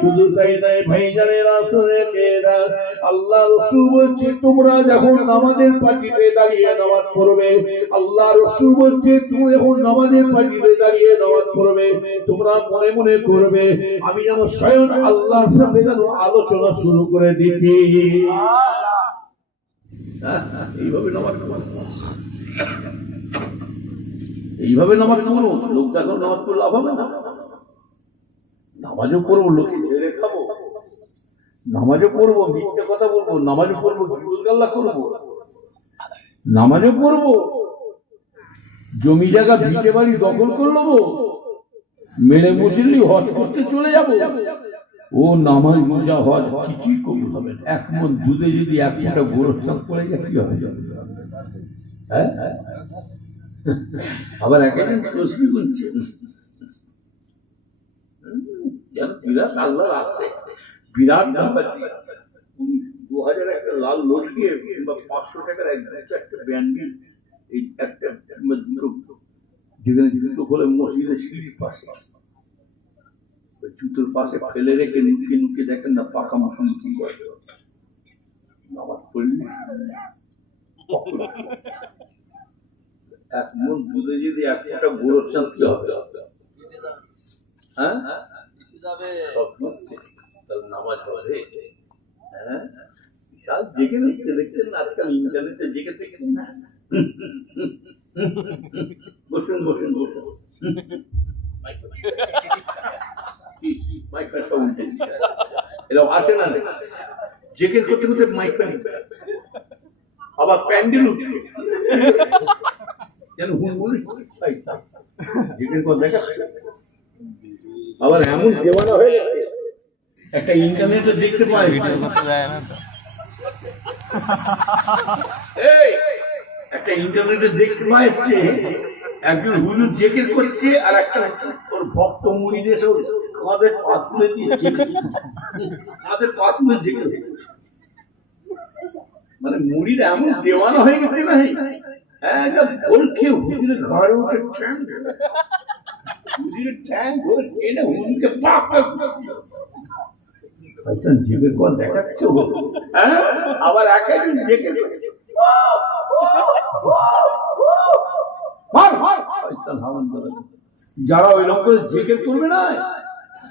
শুধু তাই নয় ভাইজানেরা শুনে দাও, আল্লাহ রাসূল বলছে তোমরা যখন নামাজের পার্টিতে দাঁড়িয়ে নামাজ পড়বে, আল্লাহ রাসূল বলছে তুমি যখন নামাজের পার্টিতে দাঁড়িয়ে নামাজ পড়বে, তোমরা মনে মনে করবে আমি যেন স্বয়ং আল্লাহর সাথে যেন আলোচনা শুরু করে দিচ্ছি। এইভাবে নামাজ এইভাবে নামাজ পড়বো, লোক দেখো নামাজ পড়লে লাভ হবে না। নামাজও পড়বো, লোকে ছেড়ে খাবো, নামাজও পড়বো, মিথ্যে কথা বলবো, নামাজও পড়বো, গাল্লা করবো, নামাজও পড়বো, জমি জায়গা ভিটে বাড়ি দখল করে নেবো, মেরে মুসল্লি হজ করতে চলে যাবো। ও নামাজ রোজা হজ কিছুই কবুল হবে না। এক মন দুধে যদি এক ফোঁটা গোরস্থান পড়ে যায় কি হবে? হ্যাঁ, আবার এক একজন তসবিহ করছে, বিরাট আল্লাহ রাখছে, বিরাট নাম্বার 2000 একটা লাল নোট দিয়ে কিংবা 500 টাকার একটা ব্যান্ডেল, এই একটা যেখানে জুতো খোলে মসজিদের সিঁড়ির পাশে, জুতোর পাশে ফেলে রেখে নুকে নুকে দেখেন না পাকা মুসলিম কি করে। নামাজ পড়লি এক মন বুঝে যদি একটা গোরর চান কি হবে? হ্যাঁ, নামাজ পড়ে হ্যাঁ বিশাল জেগে দেখতে দেখতেন আজকাল ইন্টারনেটে জেগে দেখতেন না। বসুন বসুন বসুন, এরকম আছে না? জেগে করতে করতে মাইক আবার প্যান্ডেল উঠছে যেন হুড়মুড়ি জেগের পর দেখা আবার এমন দেওয়ানা হয়ে যাচ্ছে একটা ইন্টারনেটে দেখতে পাই একটা ইন্টারনেটে দেখতে পাচ্ছে একজন হুজুর জেকের করছে আর একটা ওর ভক্ত মুড়ি এসে কাঁধে পা তুলে দিয়েছে, কাঁধে পা তুলে জেকে মানে মুড়ির এমন দেওয়ানা হয়ে গেছে না একদম ভোল খেয়ে হুজুরের ঘরে উঠে হুজুরের ট্যাং ধরে টেনে হুজুরকে পাক জেকের পর দেখাচ্ছে আবার এক একজন জেকে যারা ওই রকম করে জেকের করবে না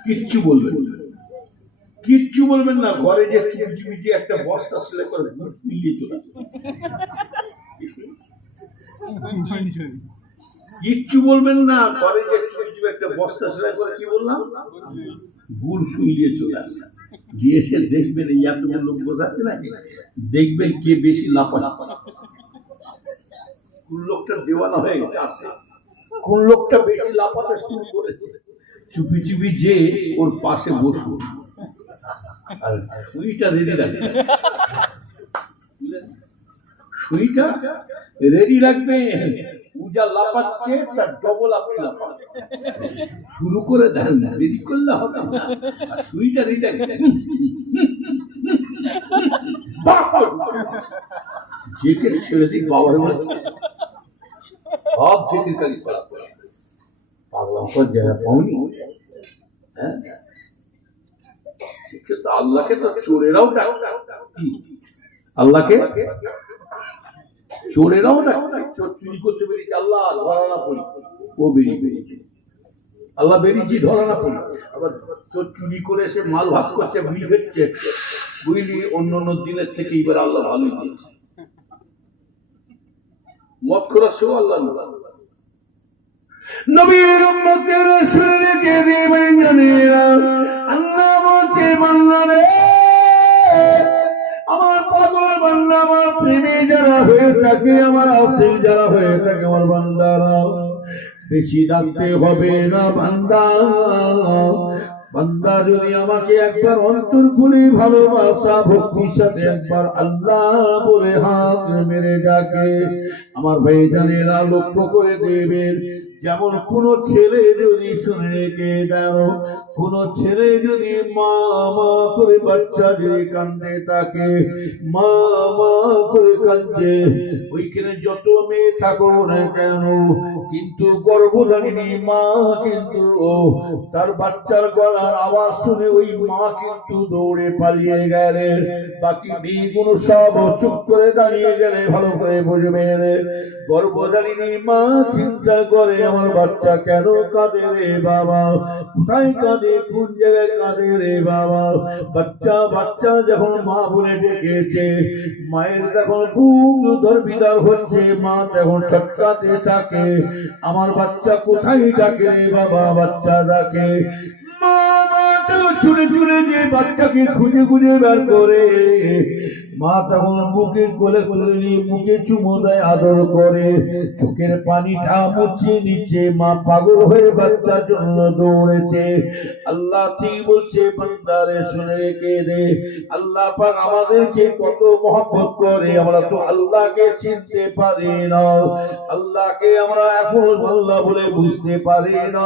কিচ্ছু বলবেন কিচ্ছু বলবেন না, ঘরে যে চুপচুপি একটা বস্তা সেলে করে মিলিয়ে চলে আসে কিচ্ছু বলবেন না, ঘরে যে চুপচুপি একটা বস্তা সেলাই করে কি বললাম গুড় শুইয়ে চলে আসে গিয়ে এসে দেখবেন এই এতগুলো লোক বোঝাচ্ছে না দেখবেন কে বেশি লাফালাফি কোন লোকটা দেওয়ানা হয়ে গেছে কোন লোকটা বেশি লাফাতে শুরু করেছে চুপি চুপি যে ওর পাশে বসবো আর সুইটা রেডি রাখবে সুইটা রেডি রাখবে পূজা লাফাচ্ছে তার ডবল আপনি লাফাবে শুরু করে দেন না রেডি করলে হবে না সুইটা রেডি রাখবে জেকে ছেড়ে দিক বাবার সব জেকে কাজ করা পাগলাম পর জায়গা পাওনি হ্যাঁ আল্লাহকে তো চোরেরাও আল্লাহকে চোরেরাও চোর চুরি করতে পেরেছে আল্লাহ ধরা না পড়ি ও বেরিয়ে বেরিয়েছে আল্লাহ বেরিয়েছি ধরা না পড়ি আবার চোর চুরি করে এসে মাল ভাগ করছে বুঝি ফেটছে বুঝলি অন্য অন্য দিনের থেকে এবার আল্লাহ ভালোই দিয়েছে মত করা সেও আল্লাহ নবীর উম্মতের শরীরকে দিবেন জানেরা আল্লাহ বলছে বান্দা রে আমার পাগল বান্দা আমার প্রেমে যারা হয়ে থাকে আমার আশিক যারা হয়ে থাকে আমার বান্দারা বেশি ডাকতে হবে না বান্দা বান্দা যদি আমাকে একবার অন্তর খুলে ভালোবাসা ভক্তির সাথে একবার আল্লাহ বলে হাত মেরে ডাকে আমার ভাইজানেরা লক্ষ্য করে দেবেন যেমন কোন ছেলে যদি শুনে রেখে দাও কোন ছেলে যদি মা মা করে বাচ্চা যদি কান্দে তাকে মা মা করে কাঁদছে ওইখানে যত মেয়ে থাকো না কেন কিন্তু গর্ভধারিণী মা কিন্তু তার বাচ্চার গলার আওয়াজ শুনে ওই মা কিন্তু দৌড়ে পালিয়ে গেলে বাকি মেয়েগুলো সব চুপ করে দাঁড়িয়ে গেলে ভালো করে বুঝবে গর্ভধারিণী মা চিন্তা করে আমার বাচ্চা কেন কাঁদে রে বাবা কোথায় কাঁদে কোন জায়গায় কাঁদে রে বাবা বাচ্চা বাচ্চা যখন মা বলে ডেকেছে মায়ের তখন বুক দরবিদার হচ্ছে মা তখন ছটকাতে থাকে আমার বাচ্চা কোথায় ডাকে রে বাবা বাচ্চা ডাকে ছুটে ছুটে যে বাচ্চাকে খুঁজে খুঁজে বের করে মা তখন বুকে কোলে কোলে নিয়ে মুখে চুমো দেয় আদর করে চোখের পানিটা মুছিয়ে দিচ্ছে মা পাগল হয়ে বাচ্চার জন্য দৌড়েছে আল্লাহ ঠিক বলছে বান্দারে শুনে রেখে দে আল্লাহ পাক আমাদেরকে কত মহব্বত করে আমরা তো আল্লাহকে চিনতে পারি না আল্লাহকে আমরা এখন আল্লাহ বলে বুঝতে পারি না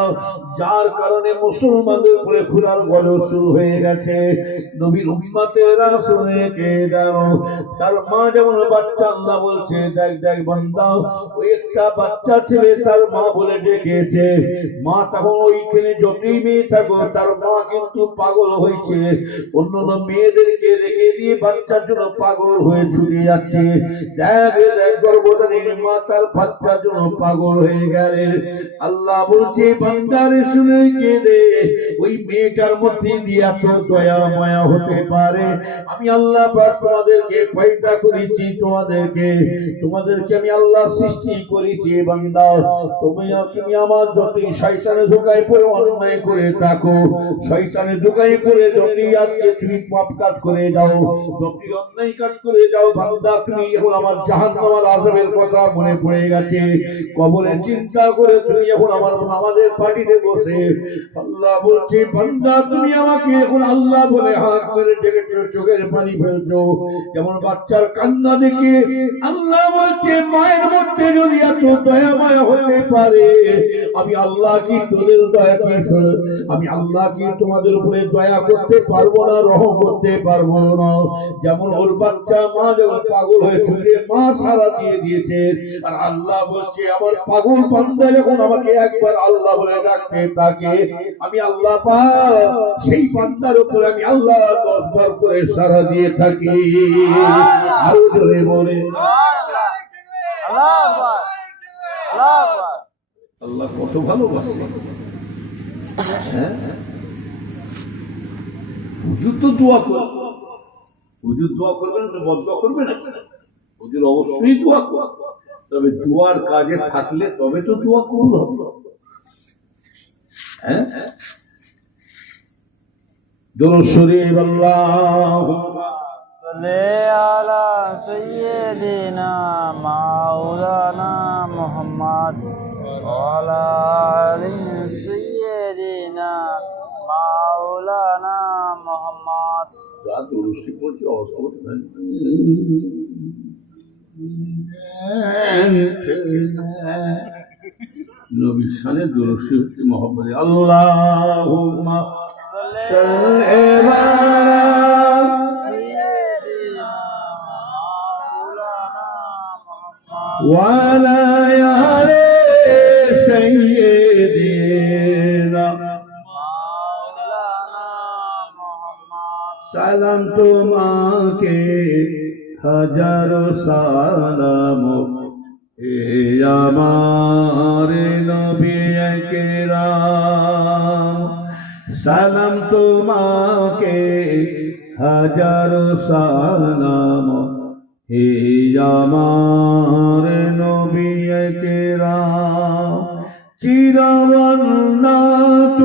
যার কারণে মুসলমানদের উপরে খোদার গজব শুরু হয়ে গেছে নবীর উম্মতেরা শুনে রেখে দাও কেন? তার মা যেমন বাচ্চা, আল্লাহ বলছে দেখ দেখ বান্দা, ওই একটা বাচ্চা ছেলে তার মা বলে ডেকেছে। মা তখন ওইখানে যতই মেয়ে থাকো, তার মা কিন্তু পাগল হয়েছে, অন্যান্য মেয়েদেরকে রেখে দিয়ে বাচ্চার জন্য পাগল হয়ে ছুটে যাচ্ছে। দেখ দেখ গর্ভধারিণী মা তার বাচ্চার জন্য পাগল হয়ে গেলে। আল্লাহ বলছে বান্দারে শুনে কেঁদে, ওই মেয়েটার মধ্যে দিয়ে এত দয়া মায়া হতে পারে। আমি আল্লাহ পাক তোমাদেরকে পয়দা করেছি, তোমাদেরকে আমি আল্লাহ সৃষ্টি করেছি বান্দা। তুমি আমার যতই শয়তানে ধোকায় পড়ে অন্যায় করে থাকো, শয়তানে ধোকায় পড়ে যতই আজকে তুমি পাপ কাজ করে যাও, যতই অন্যায় কাজ করে যাও বান্দা, তুমি এখন আমার জাহান্নামের আযাবের কথা মনে পড়ে গেছে, কবরের চিন্তা করে তুমি এখন আমার নামাজের পার্টিতে বসে আল্লাহ বলছে বান্দা তুমি আমাকে এখন আল্লাহ বলে হাত মেরে ডেকেছো, চোখের পানি ফেলছো। যেমন বাচ্চার কান্না দেখে আল্লাহ বলছে মায়ের মধ্যে যদি এত দয়া মায়া হতে পারে, আমি আল্লাহ কি তোদের দয়া কি, আমি আল্লাহ কি তোমাদের উপরে দয়া করতে পারবো না, রহম করতে পারবো না? যেমন ওর বাচ্চা মা যখন পাগল হয়ে ছুটে মা সারা দিয়ে দিয়েছে, আর আল্লাহ বলছে আমার পাগল বান্দা যখন আমাকে একবার আল্লাহ বলে ডাকতে থাকে, আমি আল্লাহ পাক সেই বান্দার উপরে আমি আল্লাহ 10 বার করে সারা দিয়ে থাকি। আরো জোরে বলে আল্লাহ কত ভালোবাসে। হুজুর তো দোয়া করে, হুজুর দোয়া করবে না তো বদদোয়া করবে না? হুজুর অবশ্যই দোয়া করবে, তবে দোয়ার কাজে থাকলে তবে তো দোয়া কবুল হবে। দুরূদ শরীফ আল্লাহুম্মা সাল্লি আলা সাইয়্যিদিনা মাওলানা মুহাম্মদ ওয়া আলা আলি সাইয়্যিদিনা মাওলানা মুহাম্মদ। দুরূদ শরীফ পড়তে অবস্থা নবীর শানে দুরূদ শরীফ মহব্বতে আল্লাহুম্মা সাল্লি আলা সাইয়্যিদিনা মাওলানা মুহাম্মদ ওয়া আলা আলি সাইয়্যিদিনা মাওলানা মুহাম্মদ। সালাম তোমাকে হাজারো সালাম, এ আমার নবী একরাম। সালাম তোমাকে হাজারো সালাম, হে আমার নবী একরাম। চিরবর্ণাত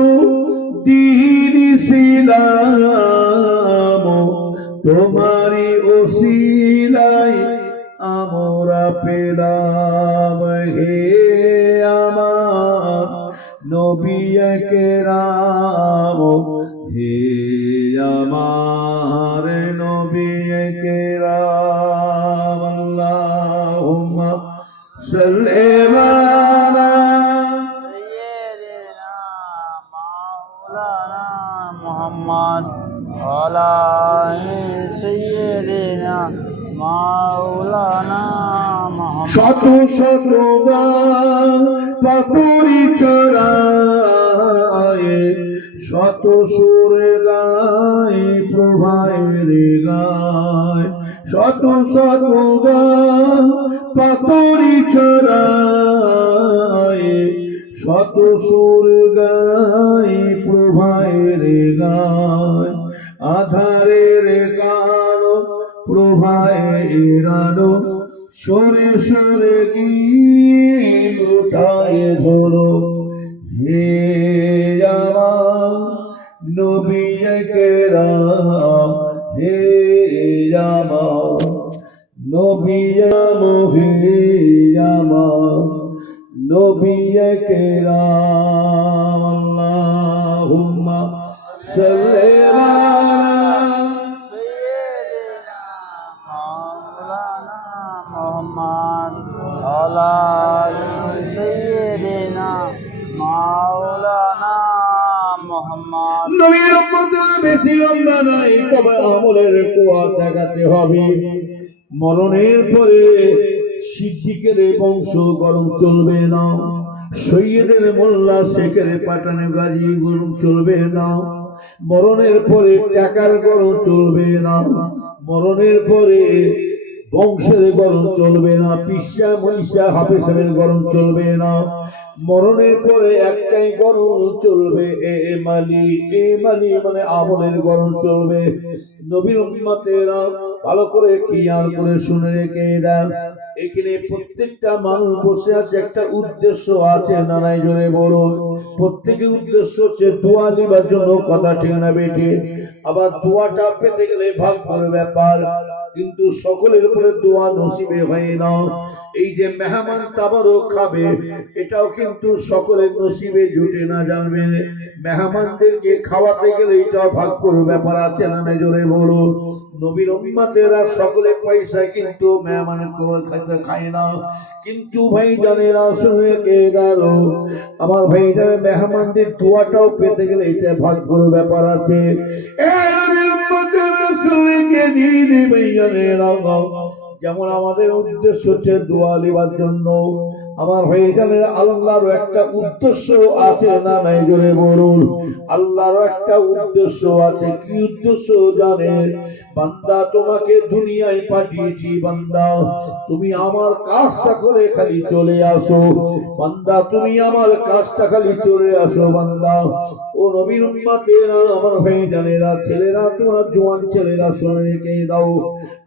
দীন ইসলাম, তোমারি ওসিলায় আমরা পেলাম। হে আমার নবী একরাম, হে আমার নবী একরাম। আল্লাহুম্মা সাল্লি আলা সাইয়্যিদিনা মাওলানা মুহাম্মদ ওয়া আলা আলি সাইয়্যিদিনা মাওলানা মুহাম্মদ। শত শতবার পাপড়ি চড়ায়, শত সুর গায় প্রভায়ের গায়। শত শতবার পাপড়ি চড়ায়, শত সুর গায় প্রভায়ের গায়। আধারের কালো প্রভায়ের আলো, সরে সরে গিয়ে লুটায় ধরো। হে আমার নবী একরাম, হে আমার নবী, হে আমার নবী একরাম। আল্লাহুম্মা সাল্লি আলা সাইয়্যিদিনা মাওলানা মুহাম্মদ ওয়া আলা আলি সাইয়্যিদিনা মাওলানা মুহাম্মদ। নবীর উম্মতের বেশি লম্বা নাই, তবে আমলের কুয়া দেখাতে হবে। মরণের পরে সিদ্দিকের বংশ গরম চলবে না, সৈয়দের মোল্লা শেখের পাঠানে গাজী গরম চলবে না, মরণের পরে টাকার গরম চলবে না, মরণের পরে বংশের গরম চলবে না, পিসা মনীষা হাফেজের গরম চলবে না, মরণের পরে একটাই গরম চলবে, এ মালি মানে আমলের গরম চলবে। নবীর উম্মতেরা ভালো করে খেয়াল করে শুনে রেখে দেন, এখানে প্রত্যেকটা মানুষ বসে আছে, একটা উদ্দেশ্য আছে, নানাই জনে বলুন। প্রত্যেকের উদ্দেশ্য হচ্ছে দোয়া দিবার জন্য, কথা ঠিক না বেটে? আবার দোয়াটা পেতে গেলে ভাগ করে ব্যাপার, কিন্তু সকলের উপরে দোয়া নসিবে হয় না। এই যে মেহমান তাবারক খাবে, এটাও কিন্তু সকলের নসিবে জুটে না, জানবেন। মেহমানদেরকে খাওয়াতে গেলে এটাও ভাগ করে ব্যাপার আছে, না নাই জোরে বলুন। নবীর উম্মতেরা সকলে পয়সা কিন্তু মেহমান খায় না, কিন্তু ভাই জানেরা শুনে কে গেল আমার ভাই জানে, মেহমানদের দোয়াটাও পেতে গেলে এটা ভাগ করে ব্যাপার আছে। যেমন আমাদের উদ্দেশ্য হচ্ছে দোয়া লিবার জন্য, আমার ভাই জানেন আল্লাহর একটা উদ্দেশ্য আছে, না নাই জোরে বলুন। আল্লাহর একটা উদ্দেশ্য আছে। কি উদ্দেশ্য জানেন? বান্দা তোমাকে দুনিয়ায় পাঠিয়েছি, বান্দা তুমি আমার কাজটা করে খালি চলে আসো, বান্দা তুমি আমার কাজটা খালি চলে আসো, বান্দা। ও নবীর উম্মতেরা, আমার ভাই জানেরা, ছেলেরা, তোমার জোয়ান ছেলেরা শুনে রেখে দাও,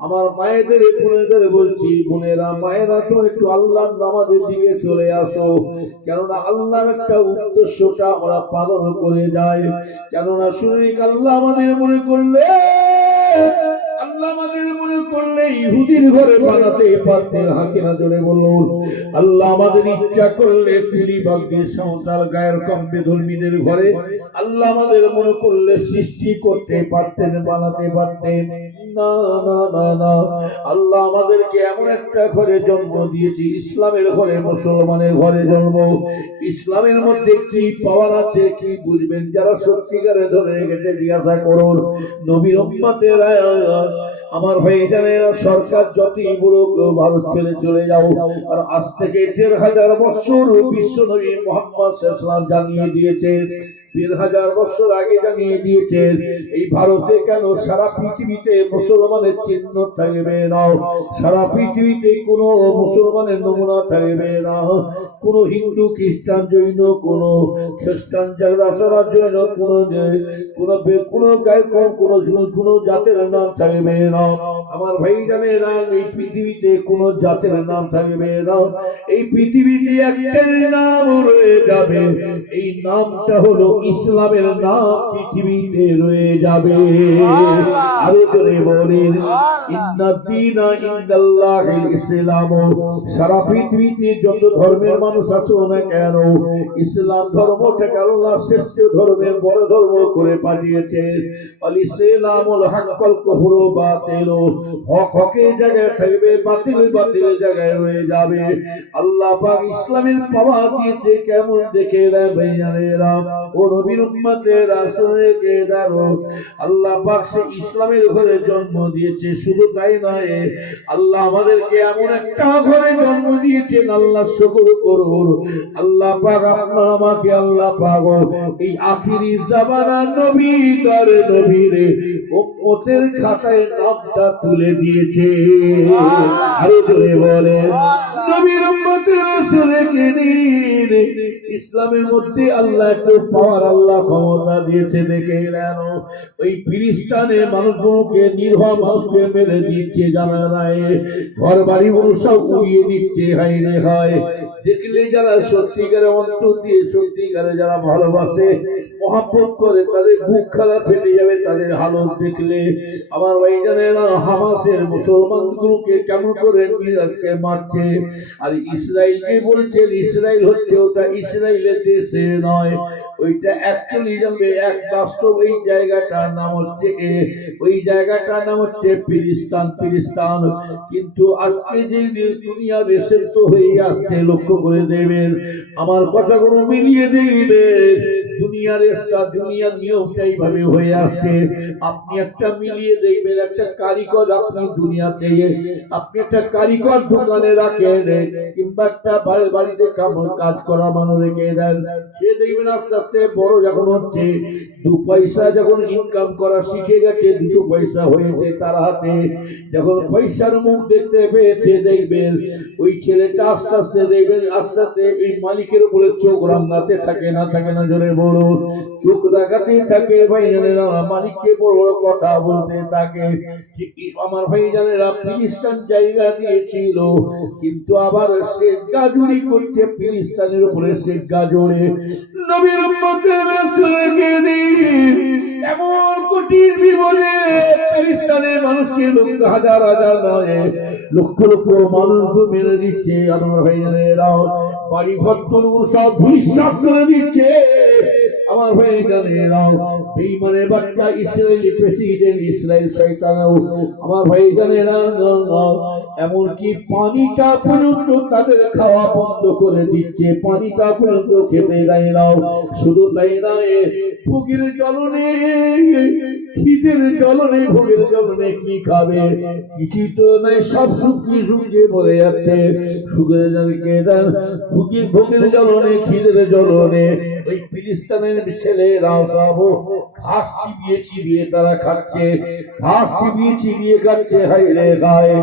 আমার মায়েদের বোনেদের বলছি, বোনেরা মায়েরা, তুমি একটু আল্লাহর নামাজের দিকে চলে আসো, কেননা আল্লাহর একটা উদ্দেশ্যটা আমরা পালন করে যাই। কেননা শুনে আল্লাহ আমাদের মনে করলে, আল্লাহ আমাদের মনে করলে ইহুদির ঘরে বানাতে পারতেন, হাকিনা জোরে বলুন। আল্লাহ আমাদের ইচ্ছা করলে কুড়ি ভাগ্যের সাঁওতাল গায়ের কম্বে ধর্মীদের ঘরে আল্লাহ আমাদের মনে করলে সৃষ্টি করতে পারতেন, বানাতে পারতেন। না না না না, আল্লাহ আমাদেরকে এমন একটা ঘরে জন্ম দিয়েছি, ইসলামের ঘরে, মুসলমানের ঘরে জন্ম। ইসলামের মধ্যে কি পাওয়ার আছে কি বুঝবেন যারা সত্যিকারে ধরে রেখেছে, জিজ্ঞাসা করুন। নবীর উম্মতেরা, আমার ভাই জানেরা, সরকার যতই বলুক ভারত ছেড়ে চলে যাও, আর আজ থেকে ১,৫০০ বছর বিশ্ব নবী মুহাম্মদ সাল্লাল্লাহু আলাইহি ওয়াসাল্লাম জানিয়ে দিয়েছে, ১,৫০০ বছর আগে জানিয়ে দিয়েছেন, এই ভারতে কেন সারা পৃথিবীতে মুসলমানের চিহ্ন থাকবে না, সারা পৃথিবীতে কোনো মুসলমানের নমুনা থাকবে না, কোনো হিন্দু খ্রিস্টান জৈন, কোনো খ্রিস্টান জৈন, কোনো জাতের নাম থাকবে না। আমার ভাই জানেরা, এই পৃথিবীতে কোনো জাতের নাম থাকবে না, এই পৃথিবীতে একটাই নাম রয়ে যাবে, এই নামটা হলো ইসলামের নাম, পৃথিবীতে রয়ে যাবে। আরো জোরে বলেন, ইন্নাদ্দীনা ইনদাল্লাহিল ইসলাম। সারা পৃথিবীতে যত ধর্মের মানুষ আছে না কেন, ইসলাম ধর্মটাকে আল্লাহ শ্রেষ্ঠ ধর্মের বড় ধর্ম করে পাঠিয়েছে। আল ইসলামুল হক ওয়াল কুফরু বাতিল, হক হকের জায়গায় থাকবে, বাতিল বাতিলের জায়গায় রয়ে যাবে। আল্লাহ পাক ইসলামের পাওয়া দিয়েছে কেমন দেখে ভাই জানেরা, ও নবীর উম্মতেরা শুনে কে দাঁড়ো, আল্লাহ পাক সে ইসলামের ঘরে জন্ম দিয়েছে। শুধু তাই নয়, আল্লাহ আমাদেরকে এমন একটা ঘরে জন্ম দিয়েছেন, আল্লাহ শুকর করুন। আল্লাহ পাক আপনার আমাকে, আল্লাহ পাক এই আখিরি জামানা নবী তার নবীর উম্মতের খাতায় নামটা তুলে দিয়েছে। আরো জোরে বলে, নবীর উম্মতেরা শুনে কে দিন, ইসলামের মধ্যে আল্লাহ একটু পাওয়ার, আল্লাহ ক্ষমতা দিয়েছে দেখে নেন। ওই ফিলিস্তিনের মানুষগুলোকে, নির্ভর মানুষকে মেরে দিচ্ছে, জানা নাই, ঘর বাড়িগুলো সব উড়িয়ে দিচ্ছে। হাই রে হয়, দেখলে যারা সত্যিকারে অন্তর দিয়ে, সত্যিকারে যারা ভালোবাসে, মহব্বত করে, তাদের বুক খালা ফেটে যাবে তাদের হালত দেখলে। আমার ভাই জানেরা, হামাসের মুসলমানগুলোকে কেমন করে মিরাজকে মারছে, আর ইসরায়েলকে বলছেন ইসরায়েল হচ্ছে ওটা ইসরায়েলের দেশে নয়, ওইটা অ্যাকচুয়ালি জানবে এক বাস্তব এই জায়গাটার নাম হচ্ছে, ওই জায়গাটার নাম হচ্ছে ফিলিস্তিন। কিন্তু আজকে যে দুনিয়া দেশের তো হয়ে আসছে, লক্ষ্য করে দেবেন, আমার কথাগুলো মিলিয়ে দেবেন, দুনিয়ার দুনিয়ার নিয়মটা এইভাবে হয়ে আসছে। আপনি একটা মিলিয়ে দেখবেন, একটা কারিগর আপনি দুনিয়াতে, আপনি একটা কারিগর দোকানে রাখেন কিংবা একটা বাড়িতে কাজ করা মানুষ রেখে দেন, সে দেখবেন আস্তে আস্তে বড় যখন হচ্ছে, 2 পয়সা যখন ইনকাম করা শিখে গেছে, 2 পয়সা হয়েছে তার হাতে, যখন পয়সার মুখ দেখতে পেয়েছে, দেখবেন ওই ছেলেটা আস্তে আস্তে দেখবেন আস্তে আস্তে এই মালিকের উপরে চোখ রাঙাতে থাকে, না থাকে না জোরে বলুন, চোখ রাখাতে থাকে ভাই জানেরা, মালিককে বড় বড় কথা বলতে থাকে যে আমার ভাই জানেরা ফিলিস্তিন জায়গা দিয়েছিল, কিন্তু আবার শেষ গাজুরি করছে ফিলিস্তিনের উপরে, শেষ গাজরে নবীর উম্মতের রাসূলকে দিন এমন কঠিন বিপদে ফিলিস্তিনের মানুষকে হাজার হাজার নয় লক্ষ লক্ষ মানুষ মেরে দিচ্ছে, আমার ভাই জানেরা বাড়ি ঘর সব ভূমিসাৎ করে দিচ্ছে, আমার ভাই জানেরা বেঈমানের বাচ্চা ইসরায়েলি প্রেসিডেন্ট ইসরায়েল শয়তানও আমার ভাই জানেরা এমনকি পানিটা পর্যন্ত তাদের খাওয়া বন্ধ করে দিচ্ছে, পানিটা পর্যন্ত খেতে দেয় না। শুধু তাই নয়, ভোগের জ্বলনে, খিদের জ্বলনে, ভোগের জ্বলনে কি খাবে, কিছুই তো নাই, সব শুকিয়ে মরে যাচ্ছে। ভোগের জ্বলনে, খিদের জ্বলনে ওই ফিলিস্তিনের ছেলেরা সব ঘাস চিবিয়ে চিবিয়ে তারা খাচ্ছে, ঘাস চিবিয়ে চিবিয়ে খাচ্ছে, হাই রে গায়ে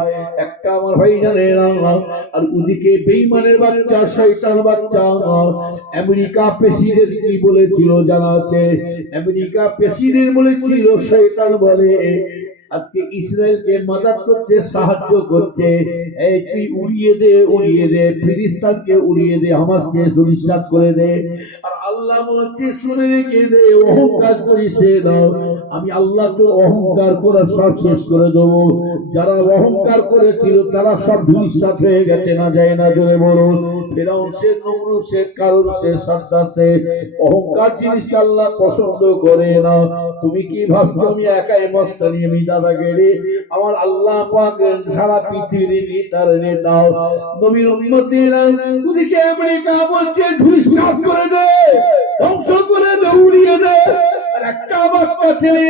একটা আমার ভাই জানে না। আর ওদিকে বেঈমানের বাচ্চা, শয়তান বাচ্চা আমেরিকা প্রেসিডেন্ট কি বলেছিল জানা আছে? আমেরিকা প্রেসিডেন্ট বলেছিল, শয়তান বলে আজকে ইসরায়েলকে মাদদ করছে, সাহায্য করছে, এই তুই উড়িয়ে দে ফিলিস্তিনকে উড়িয়ে দে, হামাসকে ধূলিসাৎ করে দে। আর আল্লাহ বলছে শুনে রেখে দে, অহংকার করিস না, আমি আল্লাহ তো অহংকার করা সব শেষ করে দেবো। যারা অহংকার করেছিল তারা সব ধূলিসাৎ হয়ে গেছে, না যায় না জোরে বলুন। ফিরাউন সে, নমরুদ সে, কারুন সে, সাদ্দাত সে, অহংকার জিনিসটা আল্লাহ পছন্দ করে না। তুমি কি ভাবছো আমি একাই মস্তানি, আমি দাদাগিরি? আমার আল্লাহ পাক সারা পৃথিবীর নেতার নেতা, নবীর উম্মতেরা ওদিকে আমেরিকা বলছে ধূলিসাৎ করে দে, ধ্বংস করে দে, উড়িয়ে দে। আর একটা বাচ্চা ছেলে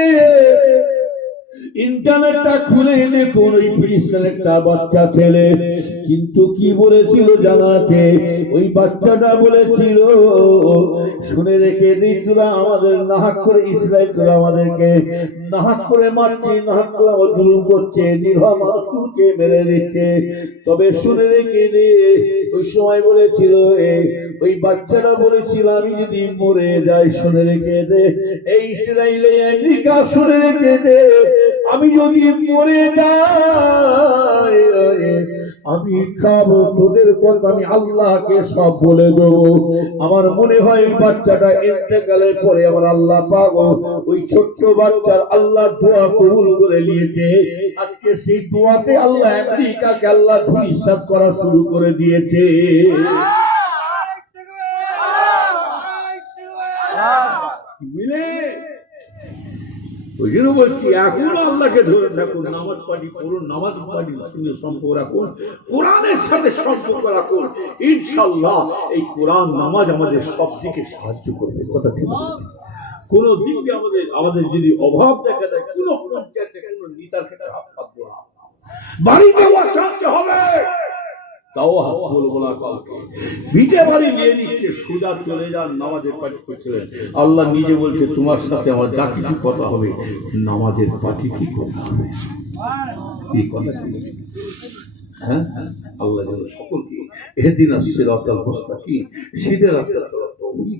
ইন্টারনেটটা খুলে দেখুন, ওই ফিলিস্তিনের একটা বাচ্চা ছেলে কিন্তু কি বলেছিল জানা আছে? ওই বাচ্চাটা বলেছিল, শুনে রেখে দিই, তোরা আমাদের নাহাক করে, ইসরায়েল তোরা আমাদেরকে নাহাক করে মারছে, নাহাক করে আমার জুলুম করছে, নির্ভর মানুষকে মেরে দিচ্ছে, তবে শুনে রেখে দে। ওই সময় বলেছিল, ওই বাচ্চারা বলেছিল আমি যদি মরে যাই, শুনে রেখে দে, এই ইসরায়েলে আমেরিকা শুনে রেখে দে, আমি যদি মরে যাই আমি খাবো তোদের কথা, আমি আল্লাহকে সব বলে দেবো। আমার মনে হয় ওই বাচ্চাটা ইন্তেকালের পরে আমার আল্লাহ পাবো, ওই ছোট্ট বাচ্চার আল্লাহ দোয়া কবুল করে নিয়েছে। আজকে সেই দোয়াতে আল্লাহ আমেরিকাকে আল্লাহ ধূলিসাৎ করা শুরু করে দিয়েছে। বুঝলে, ওই জন্য বলছি এখনো আল্লাহকে ধরে থাকুন, নামাজ পাঠি করুন, নামাজ পাঠির সঙ্গে সম্পর্ক রাখুন, কোরআনের সাথে সম্পর্ক রাখুন, ইনশাআল্লাহ এই কোরআন নামাজ আমাদের সব দিকে সাহায্য করবে। কথা ঠিক আছে? কোন দিকে আমাদের যদি অভাব দেখা দেয়, কোন পঞ্চায়েতে কোন নেতার ক্ষেত্রে হাত পাতবো না, বাড়িতে অশান্তি হবে তাও হাত বলবো না কাউকে। ভিটে বাড়ি নিয়ে নিচ্ছে, সোজা চলে যান, নামাজের পার্টি করছিলেন। আল্লাহ নিজে বলছে তোমার সাথে আমার যা কিছু কথা হবে নামাজের পার্টি কি করতে হবে, এই কথা। হ্যাঁ, আল্লাহ যেন সকলকে এদিন আসছে রাস্তার মুস্তাকিম, সিধে রাস্তার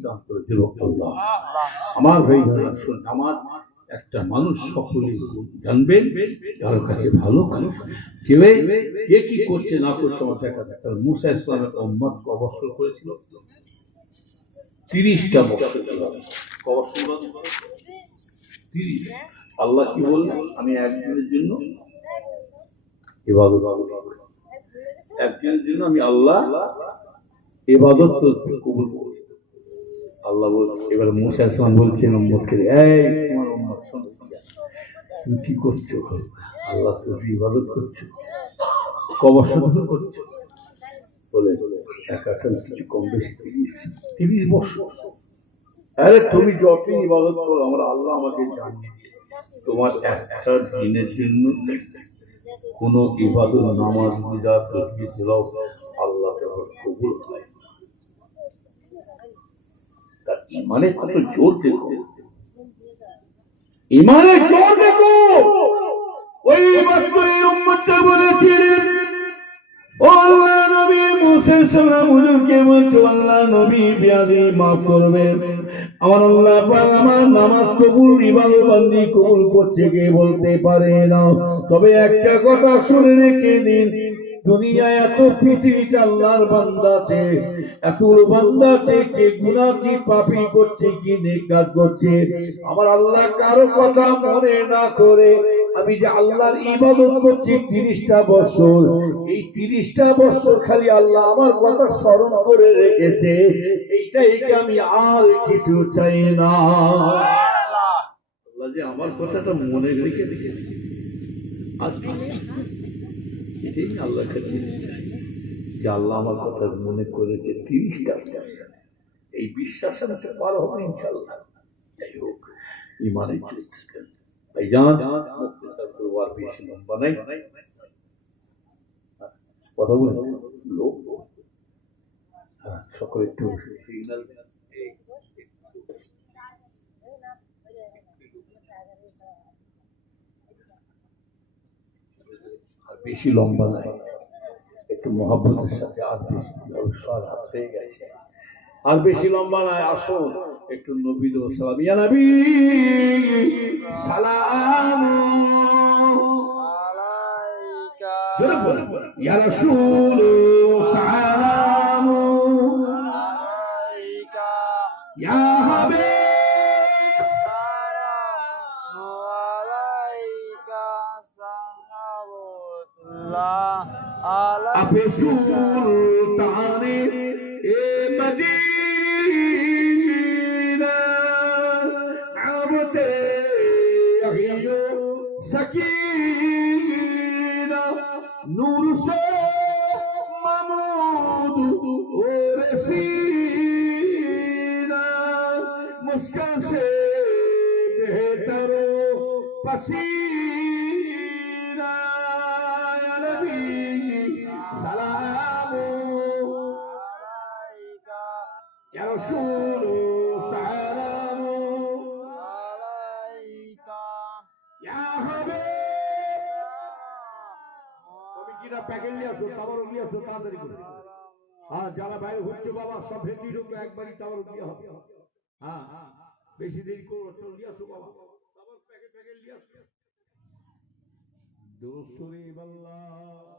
দান করে দিল আল্লাহ। আমার ভাই নামাজ একটা মানুষ সকলে জানবেন, কারো কাছে ভালো কে কি করছে না করছে আমার দেখা যায়। মুসা ইসলামের উম্মত কবর করেছিল 30টা বছর কবর। 30 আল্লাহ কি বললেন? আমি একদিনের জন্য ইবাদত, একদিনের জন্য আমি আল্লাহ ইবাদত কবুল করব। আল্লাহ বলছেন, এবার মুসা ইসলাম বলছেন উম্মতকে, এই তোমার উম্মত শোনো, তুমি কি করছো? আল্লাহ তুমি ইবাদত করছো, কবর সাধন করছো, বলে একা কিছু কম বেশি 30 বছর আরে তুমি যতই ইবাদত করো, আমার আল্লাহ আমাকে জানিয়ে দিয়ে, তোমার একটা দিনের জন্য কোন ইবাদত, নামাজ, রোজা, তাসবিহ, তিলাওয়াত আল্লাহ তাআলা কবুল হয়। তার ইমানের কত জোর দেখো, ইমানের জোর দেখো। ওই মাত্র এই উম্মতটা বলেছিলেন, ও আল্লাহ নবী মুসা সালাম হুজুরকে বলছো, আল্লাহ নবী বিয়াদি মাফ করবেন, আমার আল্লাহ পাক আমার নামাজ কবুল, ইবাদত বান্দি কবুল করছে কে বলতে পারে না। তবে একটা কথা শুনে রেখে দিন, দুনিয়ায় এত পৃথিবীতে আল্লাহর বান্দা আছে, এত বান্দা আছে, কে গুনাহ কি পাপী করছে, কি নেক কাজ করছে, আমার আল্লাহ কারো কথা মনে না করে আমি যে আল্লাহর ইবাদত করছি 30টা বছর, এই 30টা বছর খালি আল্লাহ আমার কথা স্মরণ করে রেখেছে, এইটাই আমি আর কিছু চাই না। আল্লাহ যে আমার কথাটা মনে রেখে দিয়েছে, আর এটাই আল্লাহর কাছে চাই, যে আল্লাহ আমার কথা মনে করেছে 30টা বছর। এই বিশ্বাস আনতে পার হবে ইনশাআল্লাহ। যাই হোক, ইমানের জোর থাকেন ভাইজান, মুক্তার করবার বেশি লম্বা নাই, কথা বলে লোক সকলে একটু সিগন্যাল আর বেশি লম্বা নাই, একটু মহাব্বতের সাথে, আর বেশি সর হাত হয়ে গেছে, আর বেশি লম্বা নাই, আসুন একটু নবী দো সালাম, ইয়া নবী সালাম আলাইকা জোরে বলেন, ইয়া রাসূল সালাম আলাইকা ইয়া হাবিব আলাইকা সালাওয়াতুল্লাহ আলাইকা আপে সুলতানে এ মদিনা আবতে আহিয়ো সকিনা নূর সে মামুদ ও রসিনা মুস্কান সে বেহतर পসিনা या नबी सलाम আলাইকা या रसूल सलाम আলাইকা या हबीब। তুমি কিনা প্যাকেট নিয়ে আসো, তাবার নিয়ে আসো তাড়াতাড়ি করে। হ্যাঁ, যারা বাইরে হচ্ছে বাবা সব ভেন্ডি ঢুকলো, একবারই তাবার দিয়ে হবে। হ্যাঁ, বেশি দেরি করো, চল নিয়ে আসো বাবা, তাবার প্যাকেট নিয়ে আসো। দুরূদ শরীফ আল্লাহ